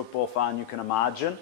football fan you can imagine.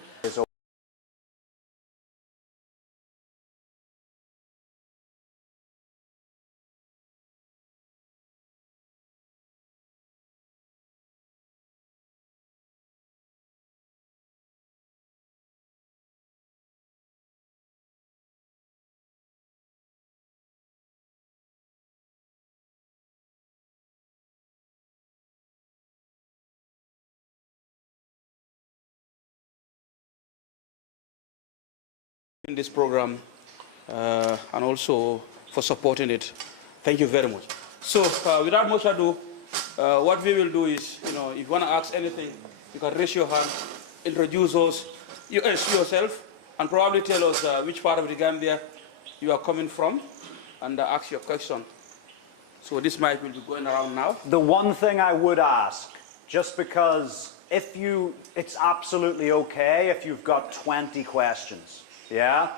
In this program and also for supporting it. Thank you very much. So without much ado, what we will do is, if you want to ask anything, you can raise your hand, introduce yourself, and probably tell us which part of the Gambia you are coming from, and ask your question. So this mic will be going around now. The one thing I would ask, just because it's absolutely okay if you've got 20 questions. Yeah,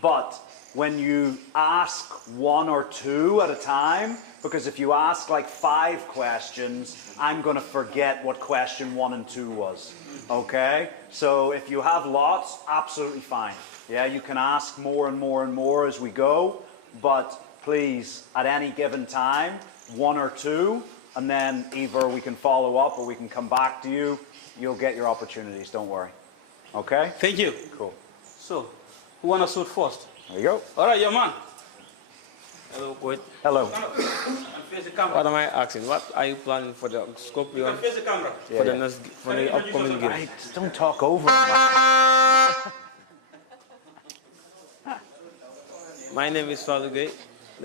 but when you ask 1 or 2 at a time, because if you ask like 5 questions, I'm going to forget what question 1 and 2 was. Okay, so if you have lots, absolutely fine. Yeah, you can ask more and more and more as we go, but please, at any given time, 1 or 2, and then either we can follow up or we can come back to you. You'll get your opportunities, don't worry. Okay? Thank you. Cool. So, who want to shoot first? There you go. All right, your man. Hello, coach. Hello. Face the camera. What am I asking? What are you planning for the Scorpion? You can face the camera. For the upcoming game? Hey, just don't talk over him. My name is Falugay.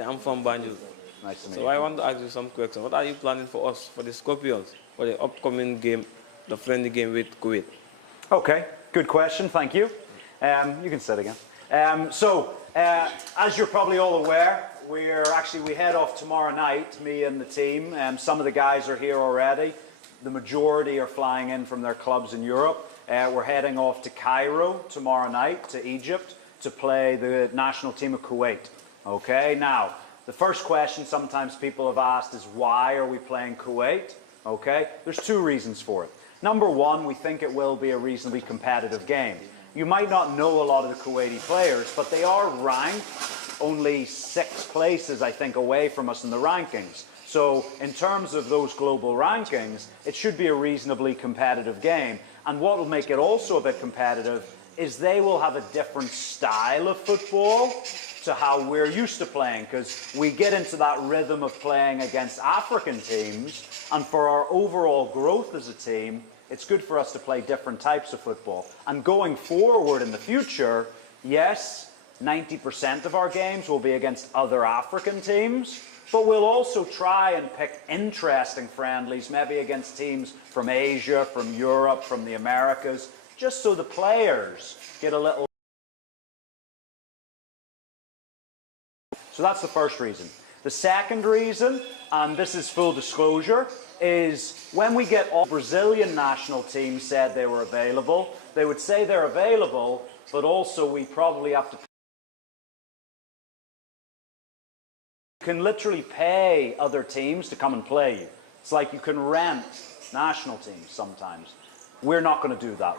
I'm from Banjul. Nice to meet you. So I want to ask you some questions. What are you planning for us, for the Scorpions, for the upcoming game, the friendly game with Kuwait? Okay, good question, thank you. You can sit again. As you're probably all aware, we head off tomorrow night, me and the team. Some of the guys are here already. The majority are flying in from their clubs in Europe. We're heading off to Cairo tomorrow night, to Egypt, to play the national team of Kuwait. Okay, now, the first question sometimes people have asked is, why are we playing Kuwait? Okay, there's 2 reasons for it. Number 1, we think it will be a reasonably competitive game. You might not know a lot of the Kuwaiti players, but they are ranked only 6 places, I think, away from us in the rankings. So in terms of those global rankings, it should be a reasonably competitive game. And what will make it also a bit competitive is they will have a different style of football to how we're used to playing, because we get into that rhythm of playing against African teams, and for our overall growth as a team, it's good for us to play different types of football. And going forward in the future, yes, 90% of our games will be against other African teams, but we'll also try and pick interesting friendlies, maybe against teams from Asia, from Europe, from the Americas, just so the players get a little... So that's the first reason. The second reason, and this is full disclosure, is when we get all Brazilian national teams said they were available, they would say they're available, but also we probably have to... You can literally pay other teams to come and play you. It's like you can rent national teams sometimes. We're not going to do that.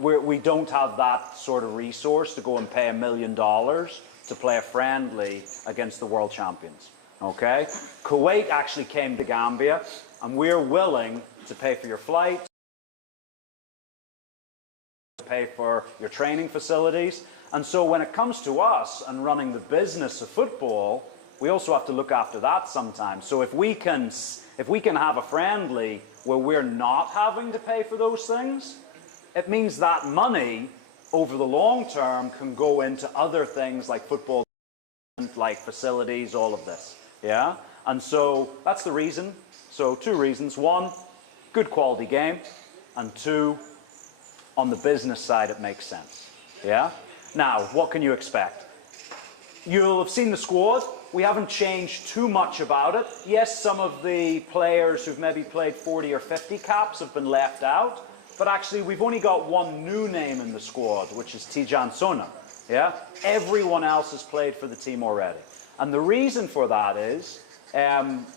We don't have that sort of resource to go and pay $1 million to play a friendly against the world champions. Okay? Kuwait actually came to Gambia, and we're willing to pay for your flight, pay for your training facilities. And so when it comes to us and running the business of football, we also have to look after that sometimes. So if we can have a friendly where we're not having to pay for those things, it means that money over the long term can go into other things like football, like facilities, all of this. Yeah? And so that's the reason. So 2 reasons. 1, good quality game. And 2, on the business side, it makes sense. Yeah? Now, what can you expect? You'll have seen the squad. We haven't changed too much about it. Yes, some of the players who've maybe played 40 or 50 caps have been left out. But actually, we've only got 1 new name in the squad, which is Tijan Sona. Yeah? Everyone else has played for the team already. And the reason for that is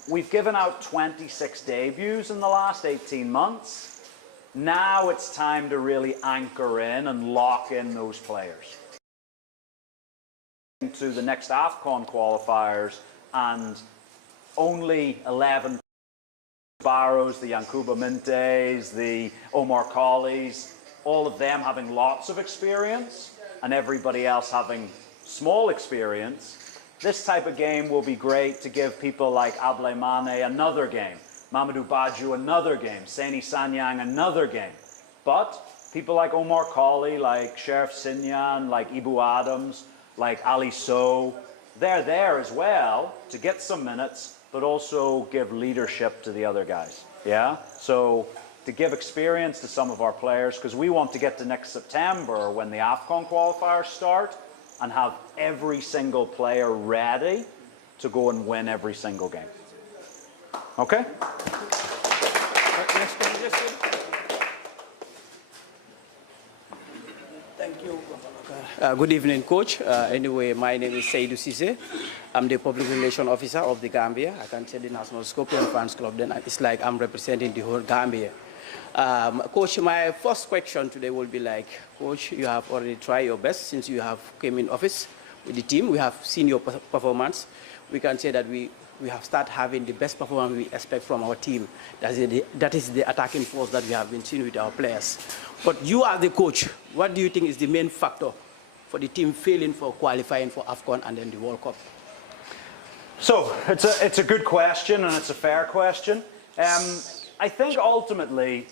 we've given out 26 debuts in the last 18 months. Now it's time to really anchor in and lock in those players. To the next AFCON qualifiers, and only 11 Barrows, the Yankuba Mintes, the Omar Collys, all of them having lots of experience and everybody else having small experience. This type of game will be great to give people like Able Mane another game, Mamadou Badju another game, Seni Sanyang another game. But people like Omar Colley, like Sheriff Sinyan, like Ibu Adams, like Ali Sow, they're there as well to get some minutes, but also give leadership to the other guys. Yeah? So to give experience to some of our players, because we want to get to next September when the AFCON qualifiers start and have every single player ready to go and win every single game. Okay? Thank you. Good evening, Coach. Anyway, my name is Seydou Cissé. I'm the Public Relations Officer of the Gambia. I can say the National Scorpion Fans Club. Then it's like I'm representing the whole Gambia. Coach, my first question today will be like, Coach, you have already tried your best since you have came in office with the team. We have seen your performance. We can say that we have started having the best performance we expect from our team. That is the attacking force that we have been seeing with our players. But you are the coach. What do you think is the main factor for the team failing for qualifying for AFCON and then the World Cup? So it's a good question, and it's a fair question. I think ultimately,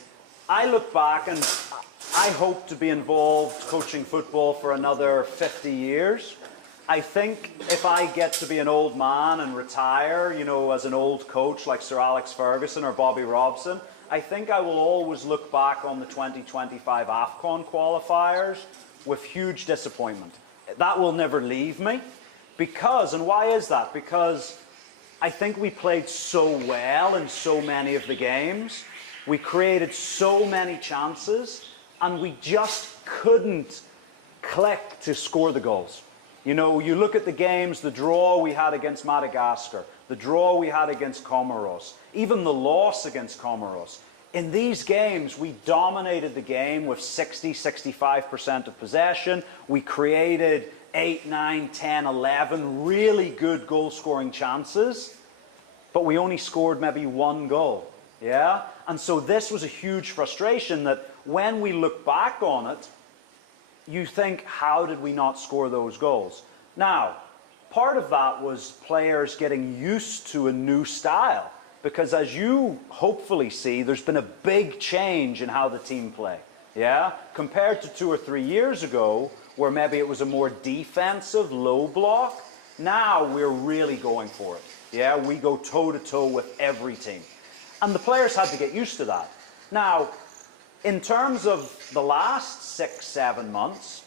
I look back and I hope to be involved coaching football for another 50 years. I think if I get to be an old man and retire, you know, as an old coach like Sir Alex Ferguson or Bobby Robson, I think I will always look back on the 2025 AFCON qualifiers with huge disappointment. That will never leave me. Because, and why is that? Because I think we played so well in so many of the games. We created so many chances, and we just couldn't click to score the goals. You know, you look at the games, the draw we had against Madagascar, the draw we had against Comoros, even the loss against Comoros. In these games, we dominated the game with 60–65% of possession. We created 8, 9, 10, 11 really good goal-scoring chances, but we only scored maybe one goal. Yeah? And so this was a huge frustration that when we look back on it, you think, how did we not score those goals? Now, part of that was players getting used to a new style, because as you hopefully see, there's been a big change in how the team play. Yeah? Compared to 2 or 3 years ago, where maybe it was a more defensive, low block, now we're really going for it. Yeah? We go toe-to-toe with every team. And the players had to get used to that. Now, in terms of the last 6, 7 months,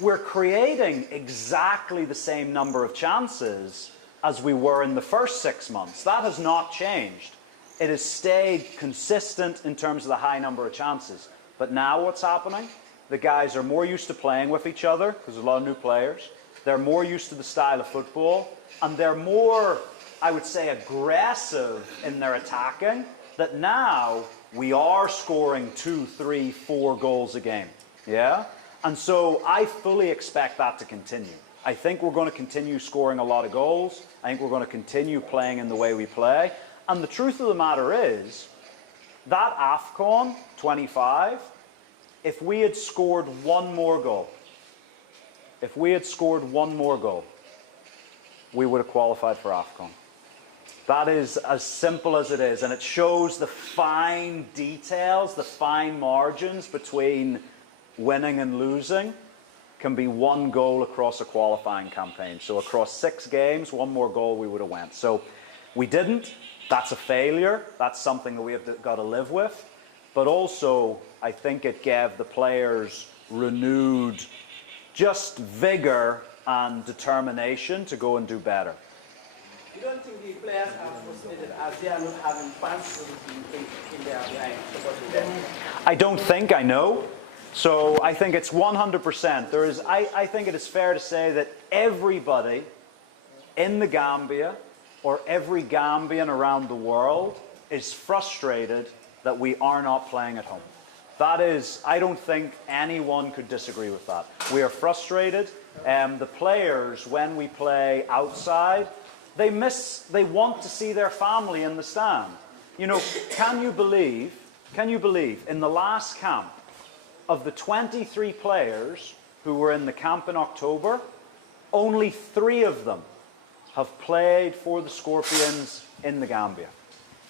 we're creating exactly the same number of chances as we were in the first 6 months. That has not changed. It has stayed consistent in terms of the high number of chances. But now what's happening? The guys are more used to playing with each other, because there's a lot of new players. They're more used to the style of football, and they're more, I would say, aggressive in their attacking, that now we are scoring 2, 3, 4 goals a game. Yeah? And so I fully expect that to continue. I think we're going to continue scoring a lot of goals. I think we're going to continue playing in the way we play. And the truth of the matter is, that AFCON 25, if we had scored one more goal, we would have qualified for AFCON. That is as simple as it is, and it shows the fine details, the fine margins between winning and losing can be one goal across a qualifying campaign. So across 6 games, one more goal we would have went. So we didn't. That's a failure. That's something that we have got to live with. But also, I think it gave the players renewed just vigor and determination to go and do better. You don't think the players are frustrated as they are not having fans in their behind supporting them? I don't think, I know. So I think it's 100%. I think it is fair to say that everybody in the Gambia or every Gambian around the world is frustrated that we are not playing at home. That is, I don't think anyone could disagree with that. We are frustrated. The players, when we play outside, they want to see their family in the stand. You know, can you believe in the last camp, of the 23 players who were in the camp in October, only 3 of them have played for the Scorpions in the Gambia.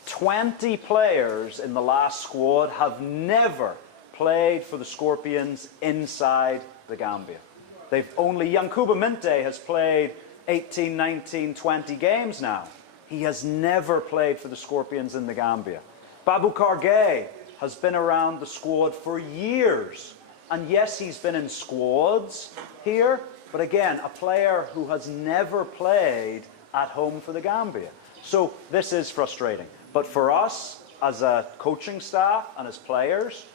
20 players in the last squad have never played for the Scorpions inside the Gambia. Yankuba Minte has played 18, 19, 20 games now. He has never played for the Scorpions in the Gambia. Babukar Gay has been around the squad for years. And yes, he's been in squads here, but again, a player who has never played at home for the Gambia. So this is frustrating. But for us, as a coaching staff and as players,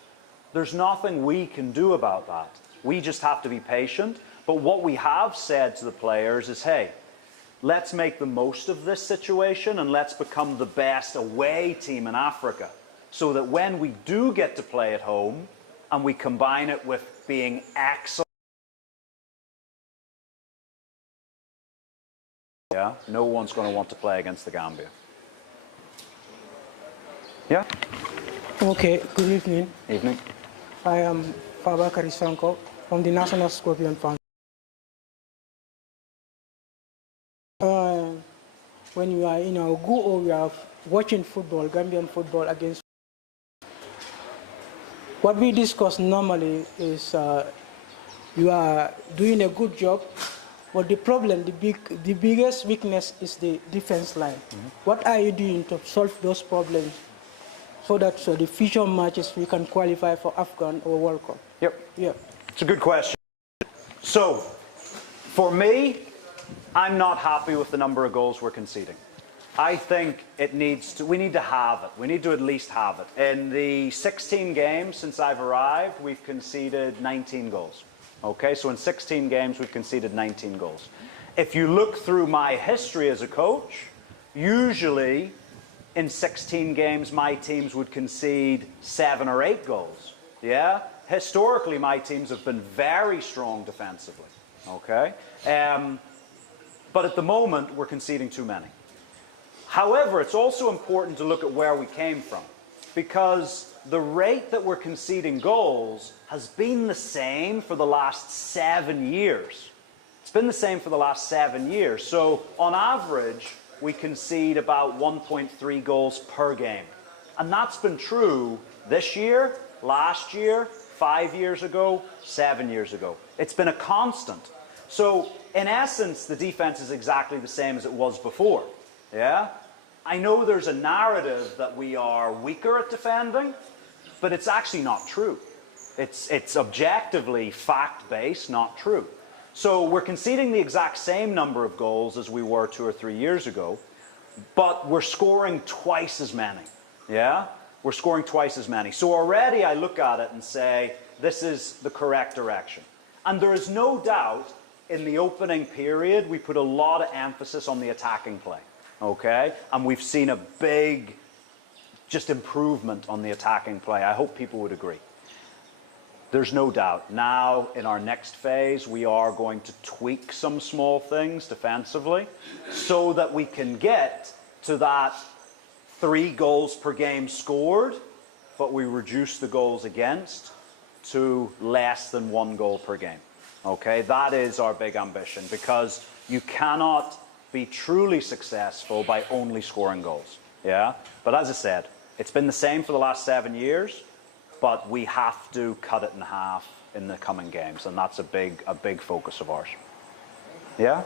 there's nothing we can do about that. We just have to be patient. But what we have said to the players is, hey, let's make the most of this situation and let's become the best away team in Africa, so that when we do get to play at home and we combine it with being excellent, yeah, no one's going to want to play against the Gambia. Yeah? Okay, good evening. Evening. I am Fabakari Sanko from the National Scorpion Fanzone. When you are in our go or we are watching football, Gambian football against, what we discuss normally is you are doing a good job, but the problem, the biggest weakness is the defense line. What are you doing to solve those problems so that the future matches we can qualify for Afghan or World Cup? Yep. Yeah. It's a good question. So, for me, I'm not happy with the number of goals we're conceding. I think we need to have it. We need to at least have it. In the 16 games since I've arrived, we've conceded 19 goals. Okay, so in 16 games, we've conceded 19 goals. If you look through my history as a coach, usually in 16 games, my teams would concede 7 or 8 goals. Yeah? Historically, my teams have been very strong defensively. Okay? But at the moment, we're conceding too many. However, it's also important to look at where we came from, because the rate that we're conceding goals has been the same for the last 7 years. It's been the same for the last 7 years. So on average, we concede about 1.3 goals per game. And that's been true this year, last year, 5 years ago, 7 years ago. It's been a constant. So in essence, the defense is exactly the same as it was before. Yeah? I know there's a narrative that we are weaker at defending, but it's actually not true. It's objectively fact-based, not true. So we're conceding the exact same number of goals as we were 2 or 3 years ago, but we're scoring twice as many. Yeah? We're scoring twice as many. So already I look at it and say, this is the correct direction. And there is no doubt, in the opening period, we put a lot of emphasis on the attacking play. Okay? And we've seen a big just improvement on the attacking play. I hope people would agree. There's no doubt. Now, in our next phase, we are going to tweak some small things defensively so that we can get to that 3 goals per game scored, but we reduce the goals against to less than 1 goal per game. Okay? That is our big ambition, because you cannot be truly successful by only scoring goals. Yeah? But as I said, it's been the same for the last 7 years, but we have to cut it in half in the coming games, and that's a big focus of ours. Yeah?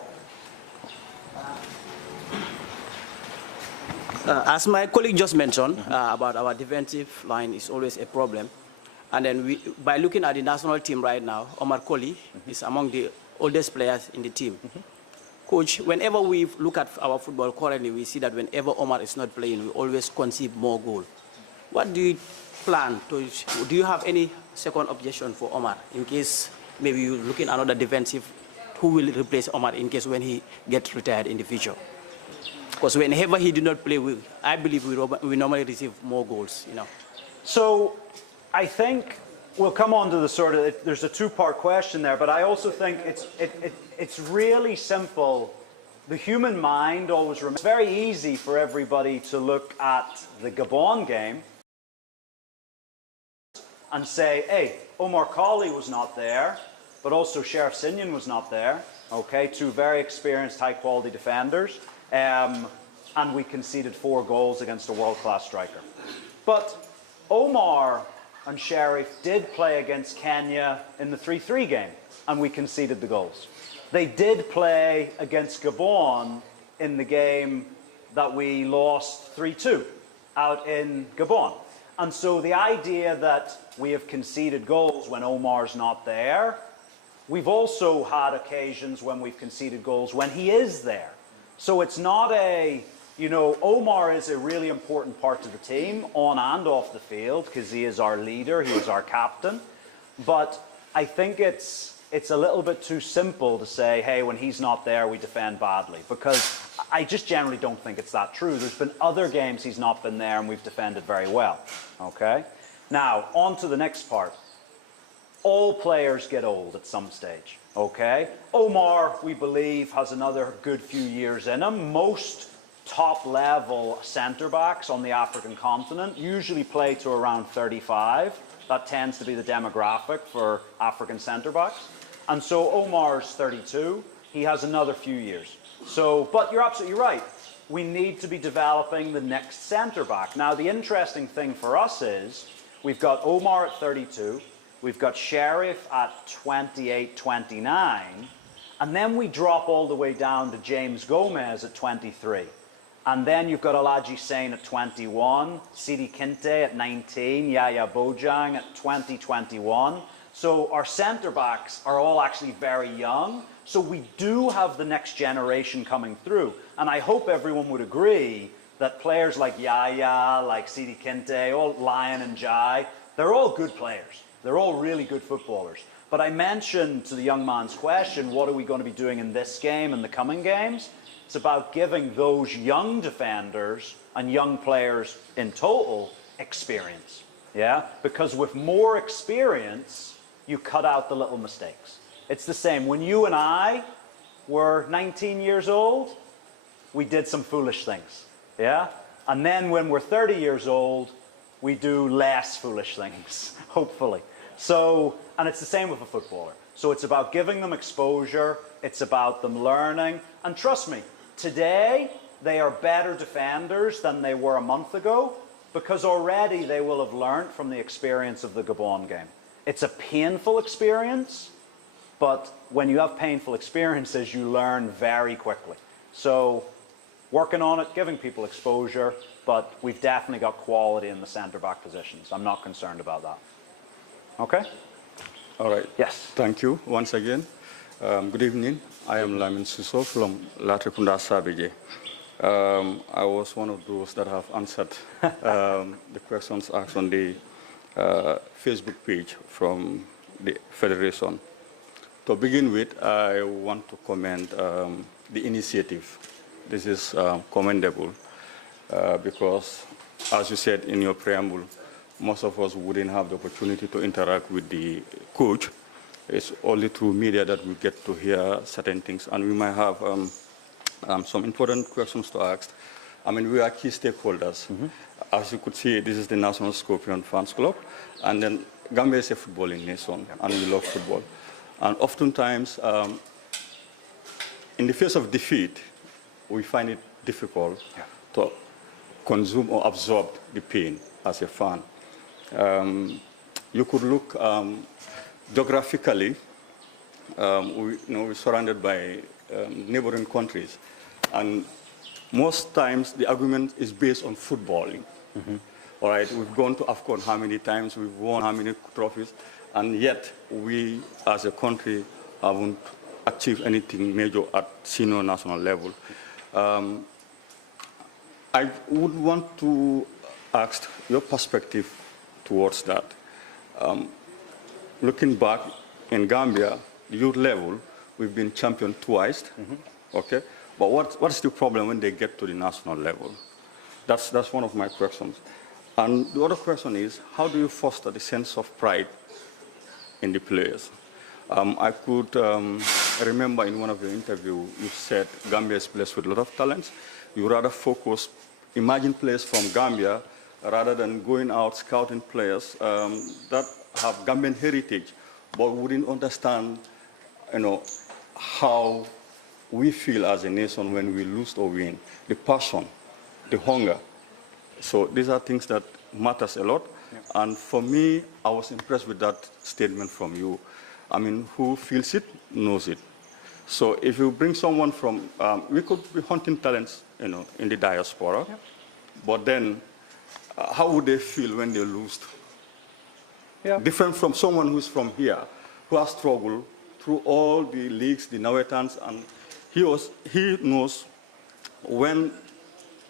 As my colleague just mentioned about our defensive line is always a problem. And then by looking at the national team right now, Omar Colley is among the oldest players in the team. Coach, whenever we look at our football currently, we see that whenever Omar is not playing, we always concede more goals. What do you plan to, do you have any second objection for Omar in case maybe you're looking at another defensive who will replace Omar in case when he gets retired in the future? Because whenever he did not play, I believe we normally receive more goals, you know. So I think we'll come on to the sort of, there's a two-part question there, but I also think it's really simple. The human mind always remains. It's very easy for everybody to look at the Gabon game and say, hey, Omar Colley was not there, but also Sheriff Sinyan was not there, okay, two very experienced, high-quality defenders, and we conceded 4 goals against a world-class striker. But Omar and Sheriff did play against Kenya in the 3-3 game, and we conceded the goals. They did play against Gabon in the game that we lost 3-2 out in Gabon. And so the idea that we have conceded goals when Omar's not there, we've also had occasions when we've conceded goals when he is there. So it's not a, you know, Omar is a really important part of the team on and off the field because he is our leader, he is our captain. But I think it's a little bit too simple to say, hey, when he's not there, we defend badly. Because I just generally don't think it's that true. There's been other games he's not been there and we've defended very well. Okay? Now, on to the next part. All players get old at some stage. Okay? Omar, we believe, has another good few years in him. Most top-level centre-backs on the African continent usually play to around 35. That tends to be the demographic for African centre-backs. And so Omar's 32. He has another few years. So, but you're absolutely right. We need to be developing the next centre-back. Now, the interesting thing for us is we've got Omar at 32. We've got Sheriff at 28, 29. And then we drop all the way down to James Gomez at 23. And then you've got Alaji Sane at 21, Sidi Kinte at 19, Yaya Bojang at 20, 21. So our centre-backs are all actually very young. So we do have the next generation coming through. And I hope everyone would agree that players like Yaya, like Sidi Kinte, all Lion and Jai, they're all good players. They're all really good footballers. But I mentioned to the young man's question, what are we going to be doing in this game and the coming games? It's about giving those young defenders and young players in total experience. Yeah? Because with more experience, you cut out the little mistakes. It's the same. When you and I were 19 years old, we did some foolish things. Yeah? And then when we're 30 years old, we do less foolish things, hopefully. So, and it's the same with a footballer. So it's about giving them exposure, it's about them learning, and trust me, today they are better defenders than they were a month ago because already they will have learned from the experience of the Gabon game. It's a painful experience, but when you have painful experiences, you learn very quickly. So working on it, giving people exposure, but we've definitely got quality in the centre-back positions. I'm not concerned about that. Okay? All right. Yes. Thank you once again. Good evening. I am Lamin Suso from Latrikunda Sabije. I was one of those that have answered the questions asked on the Facebook page from the Federation. To begin with, I want to commend the initiative. This is commendable because, as you said in your preamble, most of us wouldn't have the opportunity to interact with the coach. It's only through media that we get to hear certain things, and we might have some important questions to ask. I mean, we are key stakeholders. Mm-hmm. As you could see, this is the National Scorpion Fans Club, and then Gambia is a footballing nation, and we love football. And oftentimes, in the face of defeat, we find it difficult to consume or absorb the pain as a fan. You could look geographically, we're surrounded by neighboring countries, and most times the argument is based on footballing. Mm-hmm. All right, we've gone to AFCON how many times, we've won how many trophies, and yet we as a country haven't achieved anything major at senior national level. I would want to ask your perspective towards that. Looking back in Gambia, the youth level, we've been champion twice, okay? But what's the problem when they get to the national level? That's one of my questions. And the other question is, how do you foster the sense of pride in the players? I could remember in one of your interviews, you said Gambia is blessed with a lot of talents. You rather focus, imagine players from Gambia rather than going out scouting players that have Gambian heritage, but wouldn't understand, how we feel as a nation when we lose or win, the passion, the hunger. So these are things that matters a lot. Yeah. And for me, I was impressed with that statement from you. I mean, who feels it, knows it. So if you bring someone from, we could be hunting talents, in the diaspora, yeah. But then how would they feel when they lose? Yeah. Different from someone who's from here, who has struggled through all the leagues, the Nawetans, and he knows when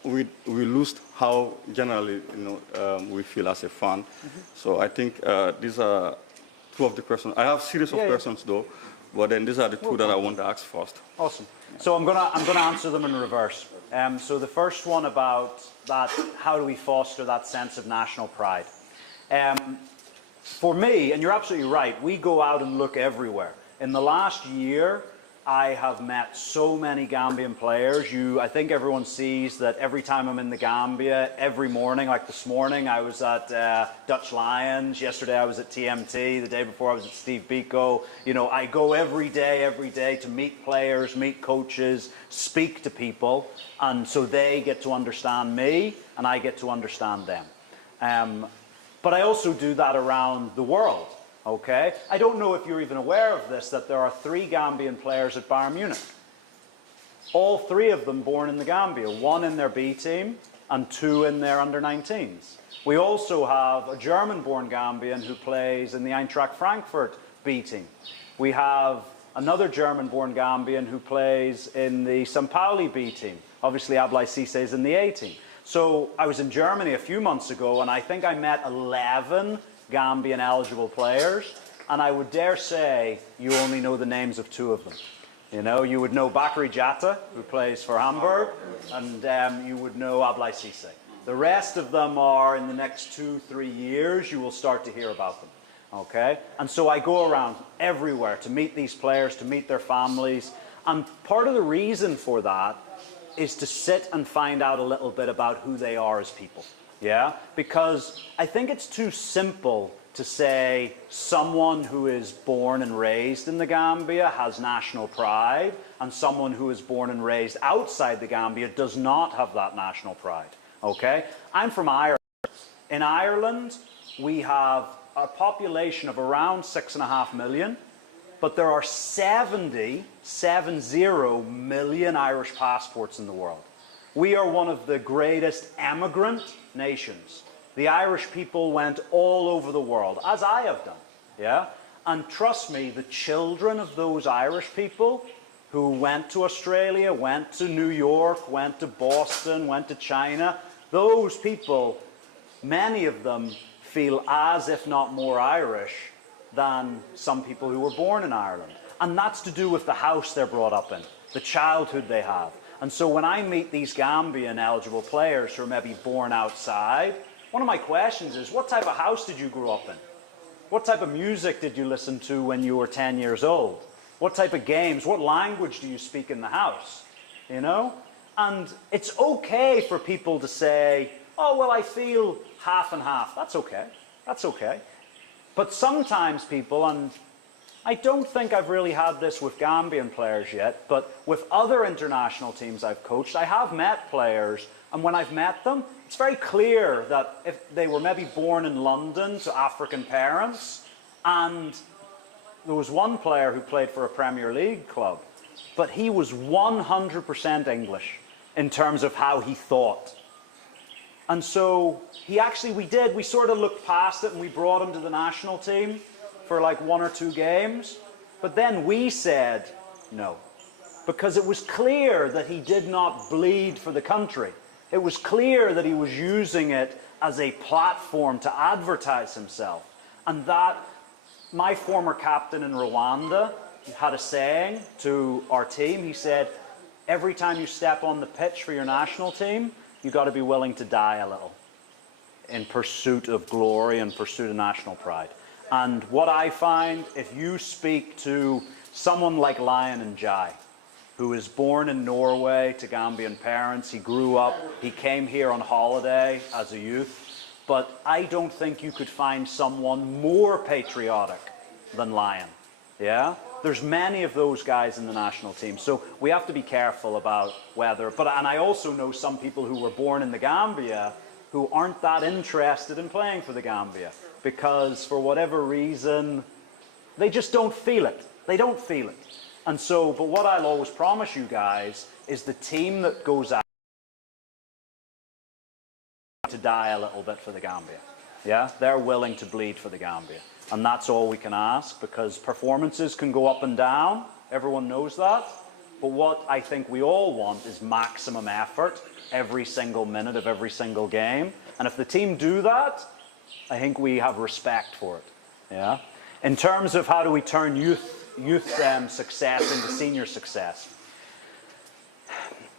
we lose how generally we feel as a fan. Mm-hmm. So I think these are two of the questions. I have a series of questions though, but then these are the two that I want to ask first. Awesome. So I'm gonna answer them in reverse. So the first one about that, how do we foster that sense of national pride? For me, and you're absolutely right, we go out and look everywhere. In the last year, I have met so many Gambian players. I think everyone sees that every time I'm in the Gambia, every morning, like this morning, I was at Dutch Lions. Yesterday, I was at TMT. The day before, I was at Steve Biko. I go every day to meet players, meet coaches, speak to people, and so they get to understand me, and I get to understand them. But I also do that around the world. Okay, I don't know if you're even aware of this, that there are 3 Gambian players at Bayern Munich. All 3 of them born in the Gambia, 1 in their B team and 2 in their under-19s. We also have a German-born Gambian who plays in the Eintracht Frankfurt B team. We have another German-born Gambian who plays in the St. Pauli B team. Obviously, Ablai Cisse is in the A team. So I was in Germany a few months ago, and I think I met 11 Gambian eligible players, and I would dare say you only know the names of 2 of them. You would know Bakary Jatta, who plays for Hamburg, and you would know Ablai Cisse. The rest of them are, in the next 2-3 years, you will start to hear about them. Okay? And so I go around everywhere to meet these players, to meet their families, and part of the reason for that is to sit and find out a little bit about who they are as people. Yeah, because I think it's too simple to say someone who is born and raised in the Gambia has national pride, and someone who is born and raised outside the Gambia does not have that national pride. Okay? I'm from Ireland. In Ireland, we have a population of around 6.5 million, but there are 70 million Irish passports in the world. We are one of the greatest emigrant nations. The Irish people went all over the world, as I have done, yeah? And trust me, the children of those Irish people who went to Australia, went to New York, went to Boston, went to China, those people, many of them feel as if not more Irish than some people who were born in Ireland. And that's to do with the house they're brought up in, the childhood they have. And so when I meet these Gambian eligible players who are maybe born outside, one of my questions is, what type of house did you grow up in? What type of music did you listen to when you were 10 years old? What type of games, what language do you speak in the house? And it's okay for people to say, oh, well, I feel half and half. That's okay. That's okay. But sometimes people, and I don't think I've really had this with Gambian players yet, but with other international teams I've coached, I have met players, and when I've met them, it's very clear that if they were maybe born in London to African parents, and there was one player who played for a Premier League club, but he was 100% English in terms of how he thought. And so we sort of looked past it and we brought him to the national team for like 1 or 2 games. But then we said no, because it was clear that he did not bleed for the country. It was clear that he was using it as a platform to advertise himself. And that, my former captain in Rwanda had a saying to our team. He said, every time you step on the pitch for your national team, you've got to be willing to die a little. in pursuit of glory and pursuit of national pride. And what I find, if you speak to someone like Lion Njai, who was born in Norway to Gambian parents, he grew up, he came here on holiday as a youth, but I don't think you could find someone more patriotic than Lion, yeah? There's many of those guys in the national team, so we have to be careful about whether, and I also know some people who were born in the Gambia who aren't that interested in playing for the Gambia because for whatever reason, they just don't feel it. They don't feel it. And so, but what I'll always promise you guys is the team that goes out to die a little bit for the Gambia. Yeah, they're willing to bleed for the Gambia. And that's all we can ask, because performances can go up and down. Everyone knows that. But what I think we all want is maximum effort every single minute of every single game. And if the team do that, I think we have respect for it. Yeah. In terms of how do we turn youth success into senior success.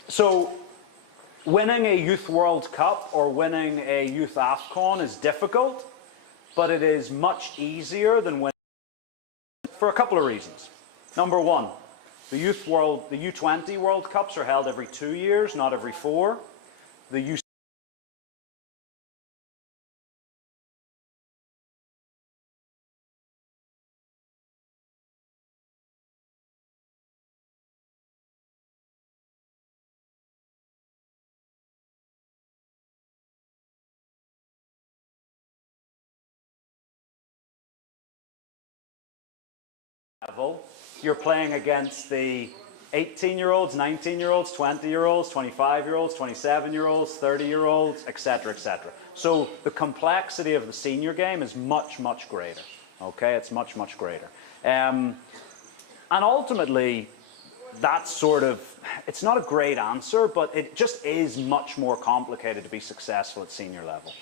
So winning a Youth World Cup or winning a Youth AFCON is difficult, but it is much easier than winning for a couple of reasons. Number one, the U20 World Cups are held every 2 years, not every 4. The U level, you're playing against the 18-year-olds, 19-year-olds, 20-year-olds, 25-year-olds, 27-year-olds, 30-year-olds, etc., etc. So the complexity of the senior game is much, much greater. Okay, it's much, much greater. And ultimately, that's sort of, it's not a great answer, but it just is much more complicated to be successful at senior level.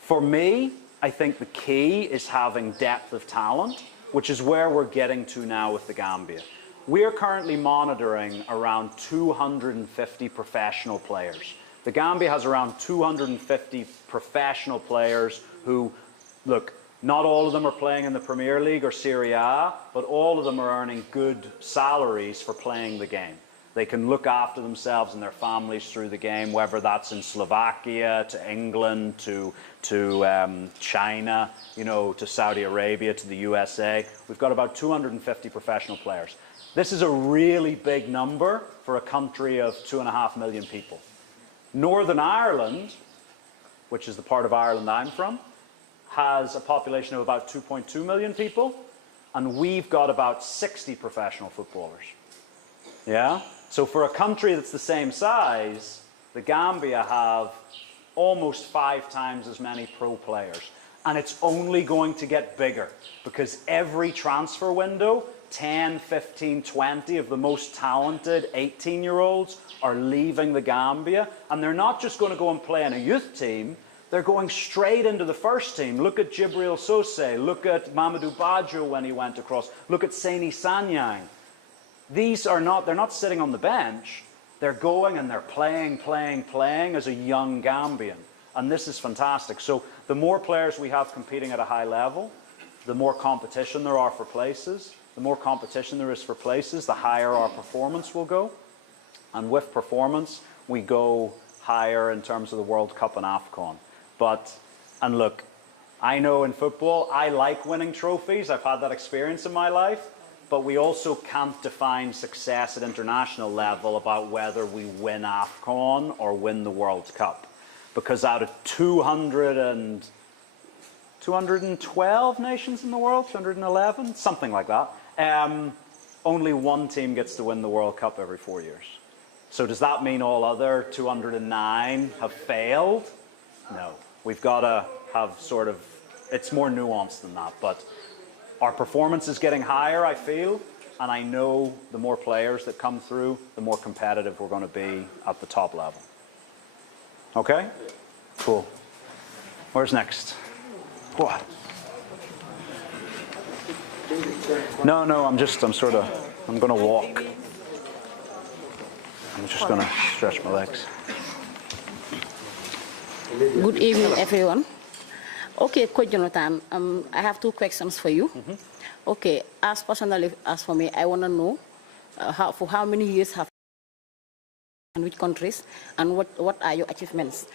For me, I think the key is having depth of talent, which is where we're getting to now with the Gambia. We are currently monitoring around 250 professional players. The Gambia has around 250 professional players who, look, not all of them are playing in the Premier League or Serie A, but all of them are earning good salaries for playing the game. They can look after themselves and their families through the game, whether that's in Slovakia, to England, to China, you know, to Saudi Arabia, to the USA. We've got about 250 professional players. This is a really big number for a country of 2.5 million people. Northern Ireland, which is the part of Ireland I'm from, has a population of about 2.2 million people, and we've got about 60 professional footballers. Yeah? So for a country that's the same size, the Gambia have almost 5 times as many pro players. And it's only going to get bigger, because every transfer window, 10, 15, 20 of the most talented 18-year-olds are leaving the Gambia, and they're not just going to go and play in a youth team, they're going straight into the first team. Look at Jibril Sose, look at Mamadou Badjo when he went across, look at Saini Sanyang. These are not, they're not sitting on the bench, they're going and they're playing as a young Gambian. And this is fantastic. So the more players we have competing at a high level, the more competition there are for places. The more competition there is for places, the higher our performance will go. And with performance, we go higher in terms of the World Cup and AFCON. And look, I know in football, I like winning trophies. I've had that experience in my life. But we also can't define success at international level about whether we win AFCON or win the World Cup. Because out of 212 nations in the world, 211, something like that, only one team gets to win the World Cup every 4 years. So does that mean all other 209 have failed? No. We've got to have sort of, it's more nuanced than that. But our performance is getting higher, I feel, and I know the more players that come through, the more competitive we're going to be at the top level. Okay? Cool. Where's next? What? No, I'm going to walk. I'm just going to stretch my legs. Good evening, everyone. Okay, Coach Jonathan, I have two questions for you. Okay, as personally as for me, I want to know for how many years have and which countries, and what are your achievements,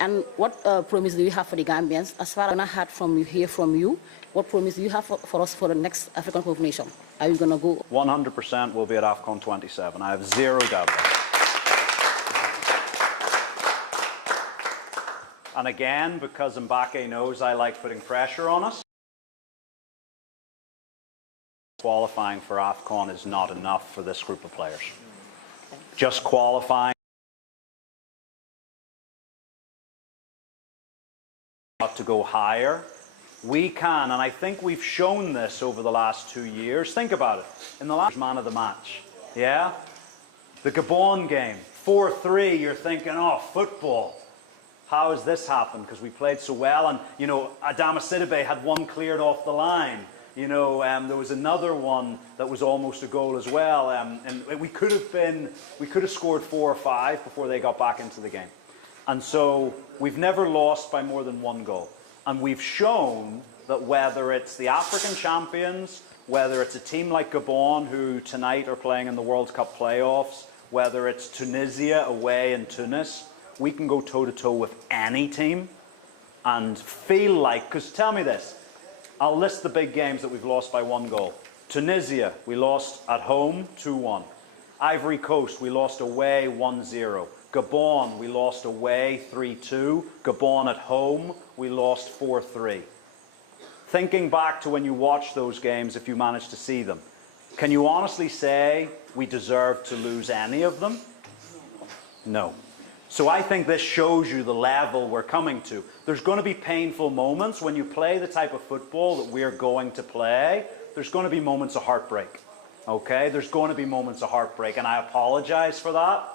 and what promise do you have for the Gambians? As far as I heard from you, hear from you, what promise do you have for us for the next African Cup of Nations? Are you going to go? 100% will be at AFCON 27. I have zero doubt about it. And again, because Mbake knows I like putting pressure on us, qualifying for AFCON is not enough for this group of players. Just qualifying to go higher. We can, and I think we've shown this over the last 2 years. Think about it. In the last man of the match, yeah? The Gabon game, 4-3, you're thinking, oh, football. How has this happened? Because we played so well, and, you know, Adama Sidibe had one cleared off the line. You know, there was another one that was almost a goal as well, and we could have scored 4 or 5 before they got back into the game. And so we've never lost by more than 1 goal. And we've shown that whether it's the African champions, whether it's a team like Gabon, who tonight are playing in the World Cup playoffs, whether it's Tunisia away in Tunis, we can go toe-to-toe with any team and feel like, because tell me this, I'll list the big games that we've lost by 1 goal. Tunisia, we lost at home 2-1. Ivory Coast, we lost away 1-0. Gabon, we lost away 3-2. Gabon at home, we lost 4-3. Thinking back to when you watch those games, if you managed to see them, can you honestly say we deserved to lose any of them? No. So I think this shows you the level we're coming to. There's going to be painful moments when you play the type of football that we're going to play. There's going to be moments of heartbreak. Okay? There's going to be moments of heartbreak, and I apologize for that.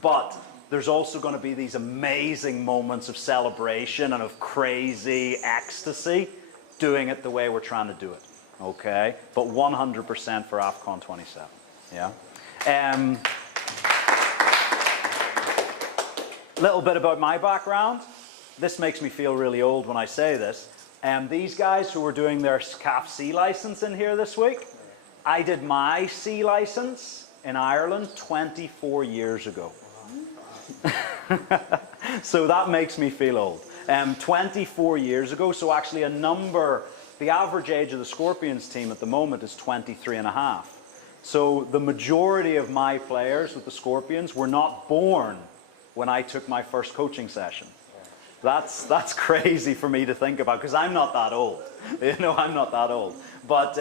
But there's also going to be these amazing moments of celebration and of crazy ecstasy doing it the way we're trying to do it. Okay? But 100% for AFCON 27. Yeah? Little bit about my background. This makes me feel really old when I say this. These guys who were doing their CAF C license in here this week, I did my C license in Ireland 24 years ago. So that makes me feel old. 24 years ago, so actually the average age of the Scorpions team at the moment is 23 and a half. So the majority of my players with the Scorpions were not born when I took my first coaching session. That's crazy for me to think about, because I'm not that old. You know, I'm not that old. But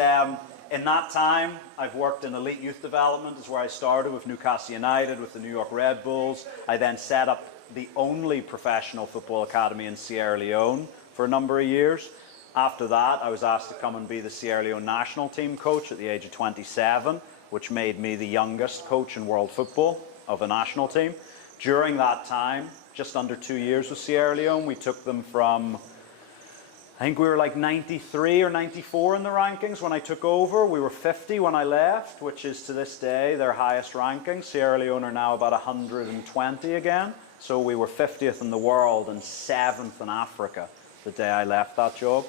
in that time, I've worked in elite youth development, is where I started with Newcastle United, with the New York Red Bulls. I then set up the only professional football academy in Sierra Leone for a number of years. After that, I was asked to come and be the Sierra Leone national team coach at the age of 27, which made me the youngest coach in world football of a national team. During that time, just under 2 years with Sierra Leone, we took them from, I think we were like 93 or 94 in the rankings when I took over. We were 50 when I left, which is to this day their highest ranking. Sierra Leone are now about 120 again. So we were 50th in the world and 7th in Africa the day I left that job.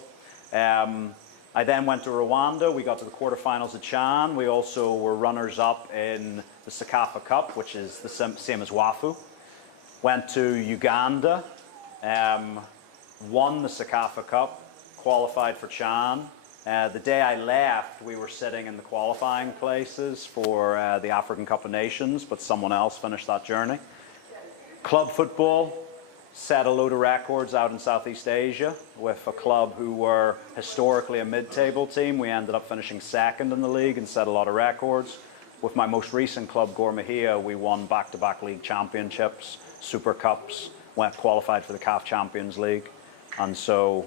I then went to Rwanda. We got to the quarterfinals of Chan. We also were runners-up in the Sekafa Cup, which is the same as WAFU. Went to Uganda, won the Sekafa Cup, qualified for Chan. The day I left, we were sitting in the qualifying places for the African Cup of Nations, but someone else finished that journey. Club football, set a load of records out in Southeast Asia with a club who were historically a mid-table team. We ended up finishing 2nd in the league and set a lot of records. With my most recent club, Gor Mahia, we won back-to-back league championships, Super Cups, qualified for the CAF Champions League. And so,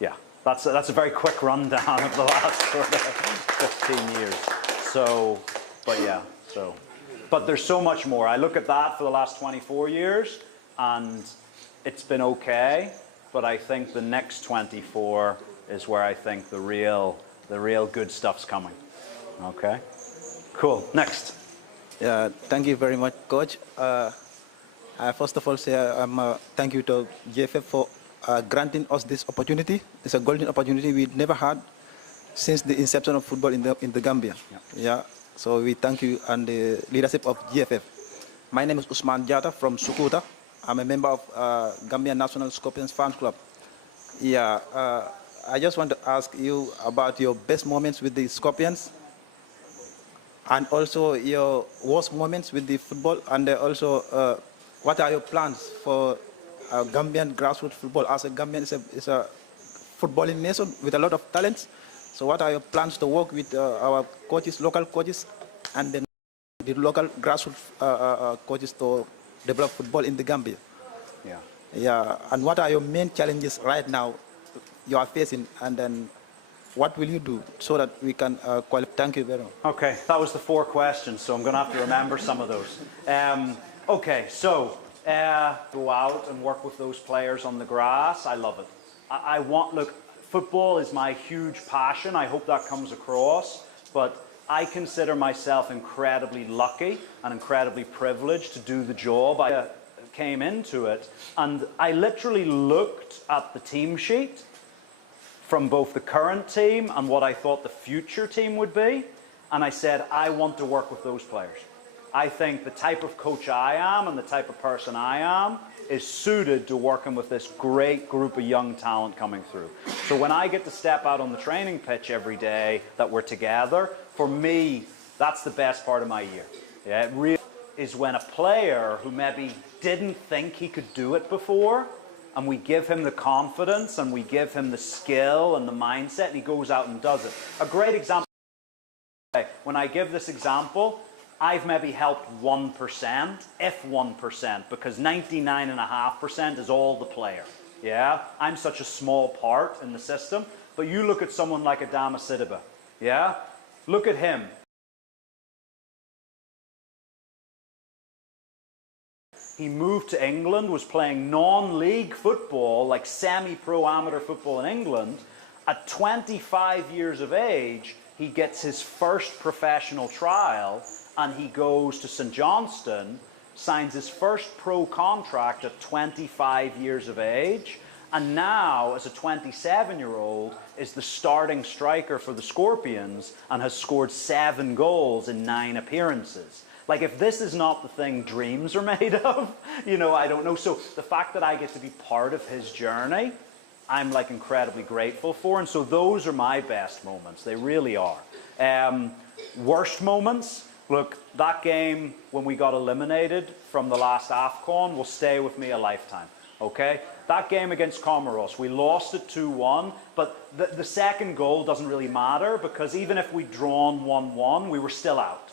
yeah, that's a very quick rundown of the last sort of 15 years. So, but yeah, so. But there's so much more. I look at that for the last 24 years, and it's been okay, but I think the next 24 is where I think the real good stuff's coming. Okay? Cool. Next. Yeah, thank you very much, Coach. I first of all say thank you to JFF for granting us this opportunity. It's a golden opportunity we never had since the inception of football in the Gambia. Yeah. So we thank you and the leadership of GFF. My name is Usman Jata from Sukuta. I'm a member of Gambia National Scorpions Fans Club. Yeah. I just want to ask you about your best moments with the Scorpions, and also your worst moments with the football, and also what are your plans for Gambian grassroots football? As a Gambian is a footballing nation with a lot of talents. So what are your plans to work with our coaches, local coaches, and then the local grassroots coaches to develop football in the Gambia? Yeah. Yeah. And what are your main challenges right now you are facing, and then what will you do so that we can qualify? Thank you very much. Okay, that was the 4 questions, so I'm going to have to remember some of those. Okay, so go out and work with those players on the grass. I love it. Look, football is my huge passion. I hope that comes across, but I consider myself incredibly lucky and incredibly privileged to do the job. I came into it, and I literally looked at the team sheet from both the current team and what I thought the future team would be, and I said, I want to work with those players. I think the type of coach I am and the type of person I am is suited to working with this great group of young talent coming through. So when I get to step out on the training pitch every day that we're together, for me, that's the best part of my year. Yeah, it really is when a player who maybe didn't think he could do it before, and we give him the confidence and we give him the skill and the mindset, and he goes out and does it. A great example, when I give this example, I've maybe helped 1%, if 1%, because 99.5% is all the player. Yeah, I'm such a small part in the system, but you look at someone like Adama Sidiba. Yeah, look at him. He moved to England, was playing non-league football, like semi-pro amateur football in England. At 25 years of age, he gets his first professional trial, and he goes to St Johnstone, signs his first pro contract at 25 years of age, and now, as a 27-year-old, is the starting striker for the Scorpions and has scored 7 goals in 9 appearances. Like, if this is not the thing dreams are made of, you know, I don't know. So the fact that I get to be part of his journey, I'm like incredibly grateful for. And so those are my best moments. They really are. Worst moments, look, that game when we got eliminated from the last AFCON will stay with me a lifetime. Okay? That game against Comoros, we lost it 2-1, but the second goal doesn't really matter, because even if we'd drawn 1-1, we were still out.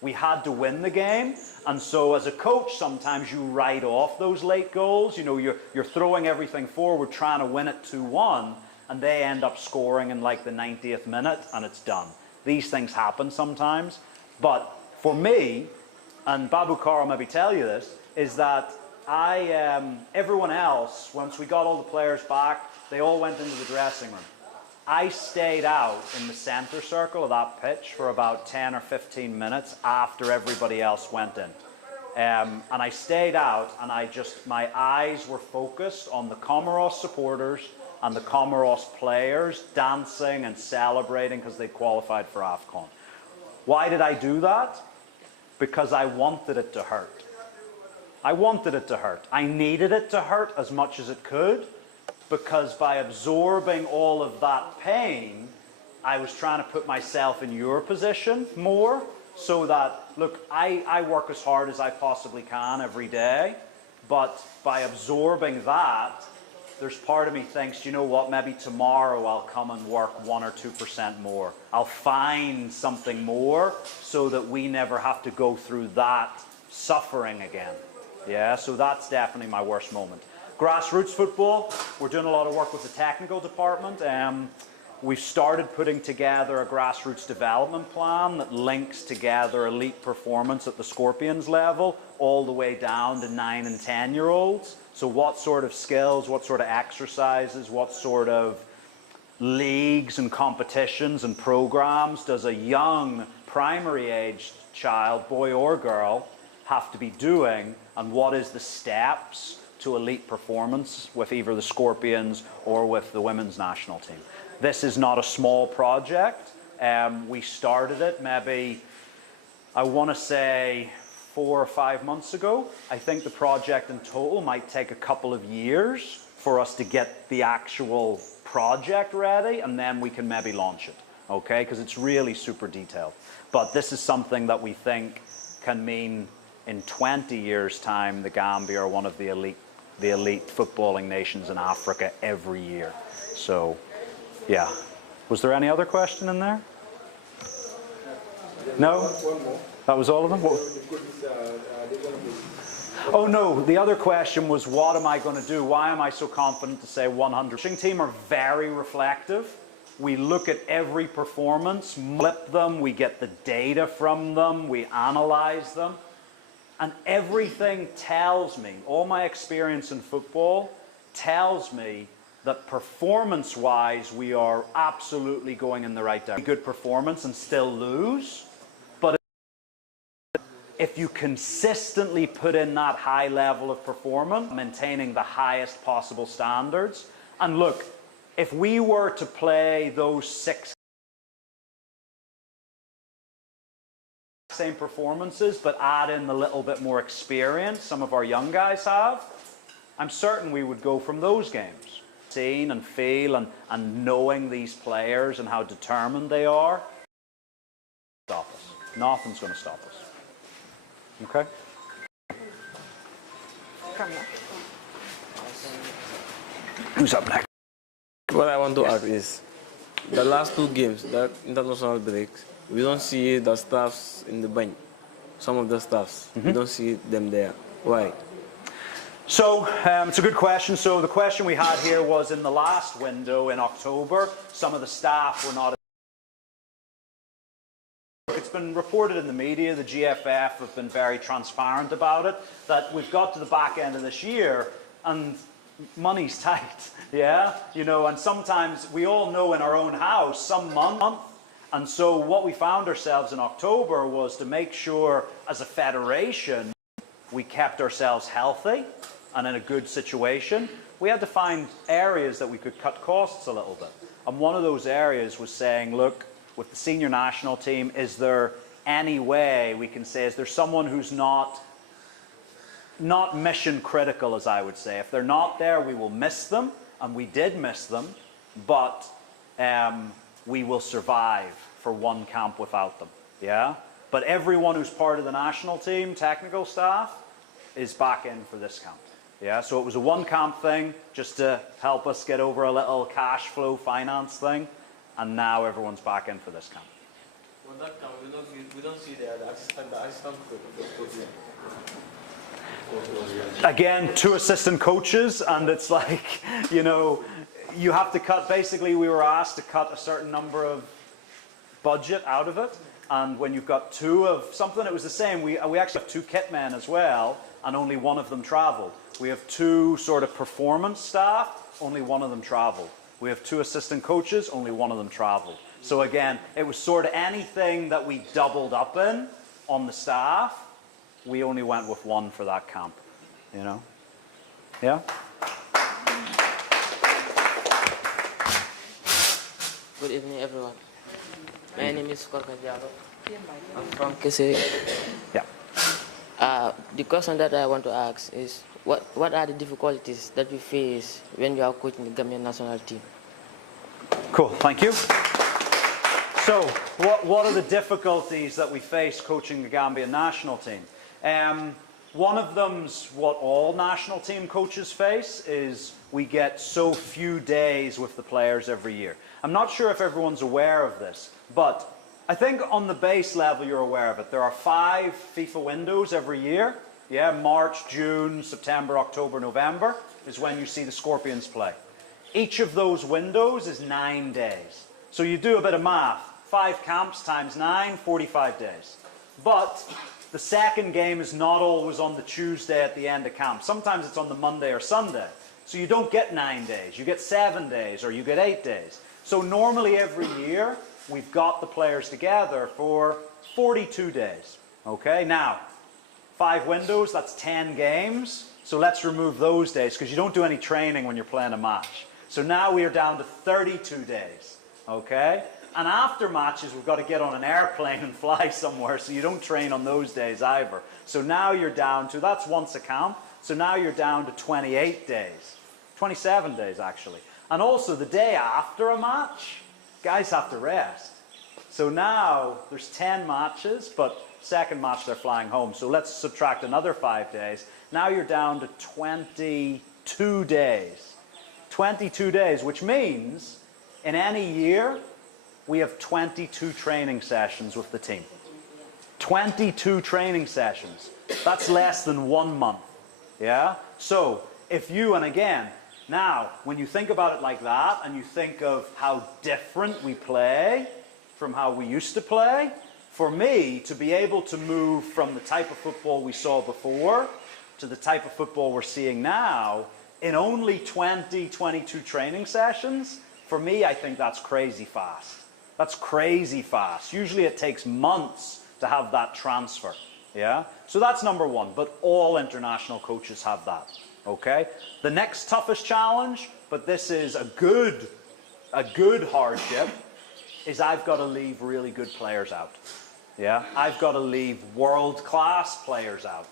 We had to win the game, and so as a coach, sometimes you write off those late goals. You know, you're throwing everything forward, trying to win it 2-1, and they end up scoring in like the 90th minute, and it's done. These things happen sometimes, but for me, and Babu Kar will maybe tell you this, is that everyone else, once we got all the players back, they all went into the dressing room. I stayed out in the center circle of that pitch for about 10 or 15 minutes after everybody else went in. And I stayed out, and my eyes were focused on the Comoros supporters and the Comoros players dancing and celebrating because they qualified for AFCON. Why did I do that? Because I wanted it to hurt. I wanted it to hurt. I needed it to hurt as much as it could, because by absorbing all of that pain, I was trying to put myself in your position more, so that, look, I work as hard as I possibly can every day, but by absorbing that, there's part of me thinks, you know what, maybe tomorrow I'll come and work 1 or 2% more. I'll find something more so that we never have to go through that suffering again. Yeah, so that's definitely my worst moment. Grassroots football, we're doing a lot of work with the technical department. We've started putting together a grassroots development plan that links together elite performance at the Scorpions level all the way down to 9 and 10-year-olds. So what sort of skills, what sort of exercises, what sort of leagues and competitions and programs does a young primary-aged child, boy or girl, have to be doing, and what is the steps to elite performance with either the Scorpions or with the women's national team. This is not a small project. We started it maybe, I want to say, 4 or 5 months ago. I think the project in total might take a couple of years for us to get the actual project ready, and then we can maybe launch it, okay? Because it's really super detailed. But this is something that we think can mean in 20 years' time, the Gambia are one of the elite footballing nations in Africa every year. So, yeah. Was there any other question in there? No? That was all of them? Oh no, the other question was, what am I going to do? Why am I so confident to say 100? The coaching team are very reflective. We look at every performance, flip them, we get the data from them, we analyze them. And everything tells me, all my experience in football tells me that performance-wise, we are absolutely going in the right direction. Good performance and still lose. But if you consistently put in that high level of performance, maintaining the highest possible standards, and look, if we were to play those 6 same performances, but add in the little bit more experience some of our young guys have, I'm certain we would go from those games. Seeing and feel and knowing these players and how determined they are, stop us. Nothing's going to stop us. Okay? Who's up next? What I want to ask is, the last 2 games, the international breaks, we don't see the staffs in the bench. Some of the staffs, we don't see them there. Why? So, it's a good question. So the question we had here was, in the last window in October, some of the staff were not. It's been reported in the media, the GFF have been very transparent about it, that we've got to the back end of this year and money's tight, yeah? You know, and sometimes we all know in our own house, some month. And so what we found ourselves in October was to make sure, as a federation, we kept ourselves healthy and in a good situation. We had to find areas that we could cut costs a little bit. And one of those areas was saying, look, with the senior national team, is there any way we can say, is there someone who's not mission critical, as I would say? If they're not there, we will miss them, and we did miss them, but we will survive for one camp without them, yeah? But everyone who's part of the national team, technical staff, is back in for this camp, yeah? So it was a one camp thing, just to help us get over a little cash flow finance thing, and now everyone's back in for this camp. Well, that camp, we don't see the assistant coach. Again, 2 assistant coaches, and it's like, you know, you have to cut, basically we were asked to cut a certain number of budget out of it, and when you've got 2 of something, it was the same. We actually have 2 kit men as well, and only one of them traveled. We have 2 sort of performance staff, only one of them traveled. We have 2 assistant coaches, only one of them traveled. So again, it was sort of anything that we doubled up in on the staff, we only went with 1 for that camp, you know? Yeah? Good evening, everyone. My name is Korka Diallo. I'm from Kese. Yeah. The question that I want to ask is, what are the difficulties that you face when you are coaching the Gambian national team? Cool, thank you. So, what are the difficulties that we face coaching the Gambian national team? One of them's what all national team coaches face, is we get so few days with the players every year. I'm not sure if everyone's aware of this, but I think on the base level you're aware of it. There are 5 FIFA windows every year. Yeah, March, June, September, October, November is when you see the Scorpions play. Each of those windows is 9 days. So you do a bit of math. 5 camps times 9, 45 days. But the second game is not always on the Tuesday at the end of camp. Sometimes it's on the Monday or Sunday. So you don't get 9 days. You get 7 days or you get 8 days. So normally every year we've got the players together for 42 days. Okay, now 5 windows, that's 10 games. So let's remove those days because you don't do any training when you're playing a match. So now we are down to 32 days, okay? And after matches, we've got to get on an airplane and fly somewhere, so you don't train on those days either. So now you're down to, that's once a camp, so now you're down to 28 days. 27 days, actually. And also, the day after a match, guys have to rest. So now, there's 10 matches, but second match they're flying home. So let's subtract another 5 days. Now you're down to 22 days. 22 days, which means in any year, we have 22 training sessions with the team. 22 training sessions. That's less than 1 month. Yeah? So, if you, and again, now, when you think about it like that, and you think of how different we play from how we used to play, for me, to be able to move from the type of football we saw before to the type of football we're seeing now, in only 20, 22 training sessions, for me, I think that's crazy fast. That's crazy fast. Usually it takes months to have that transfer. Yeah? So that's number one, but all international coaches have that. Okay? The next toughest challenge, but this is a good hardship, is I've got to leave really good players out. Yeah? I've got to leave world-class players out.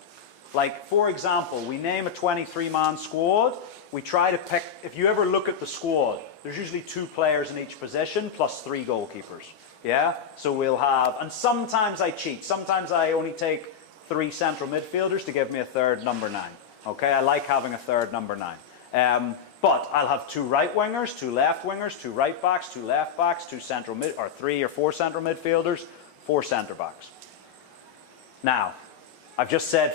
Like, for example, we name a 23-man squad. We try to pick, if you ever look at the squad, there's usually 2 players in each position plus 3 goalkeepers. Yeah? So we'll have, and sometimes I cheat. Sometimes I only take 3 central midfielders to give me a third number 9. Okay? I like having a third number 9. But I'll have 2 right wingers, 2 left wingers, 2 right backs, 2 left backs, 2 central mid, or 3 or 4 central midfielders, 4 centre backs. Now, I've just said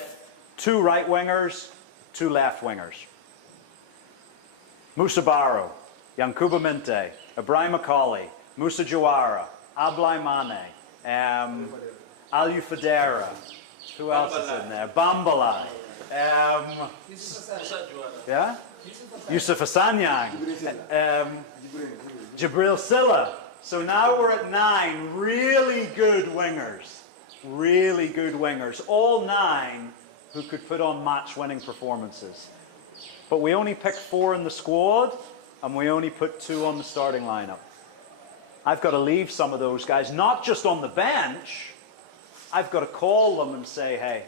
2 right wingers, 2 left wingers. Musa Barrow, Yankuba Minte, Ibrahim Akali, Musa Jawara, Ablai Mane, Aliou Fadera. Who else is in there? Bambalai. Yeah? Yusuf Asanyang. Jibril Silla. So now we're at 9 really good wingers. Really good wingers. All 9 who could put on match-winning performances. But we only picked 4 in the squad, and we only put 2 on the starting lineup. I've got to leave some of those guys, not just on the bench. I've got to call them and say, hey,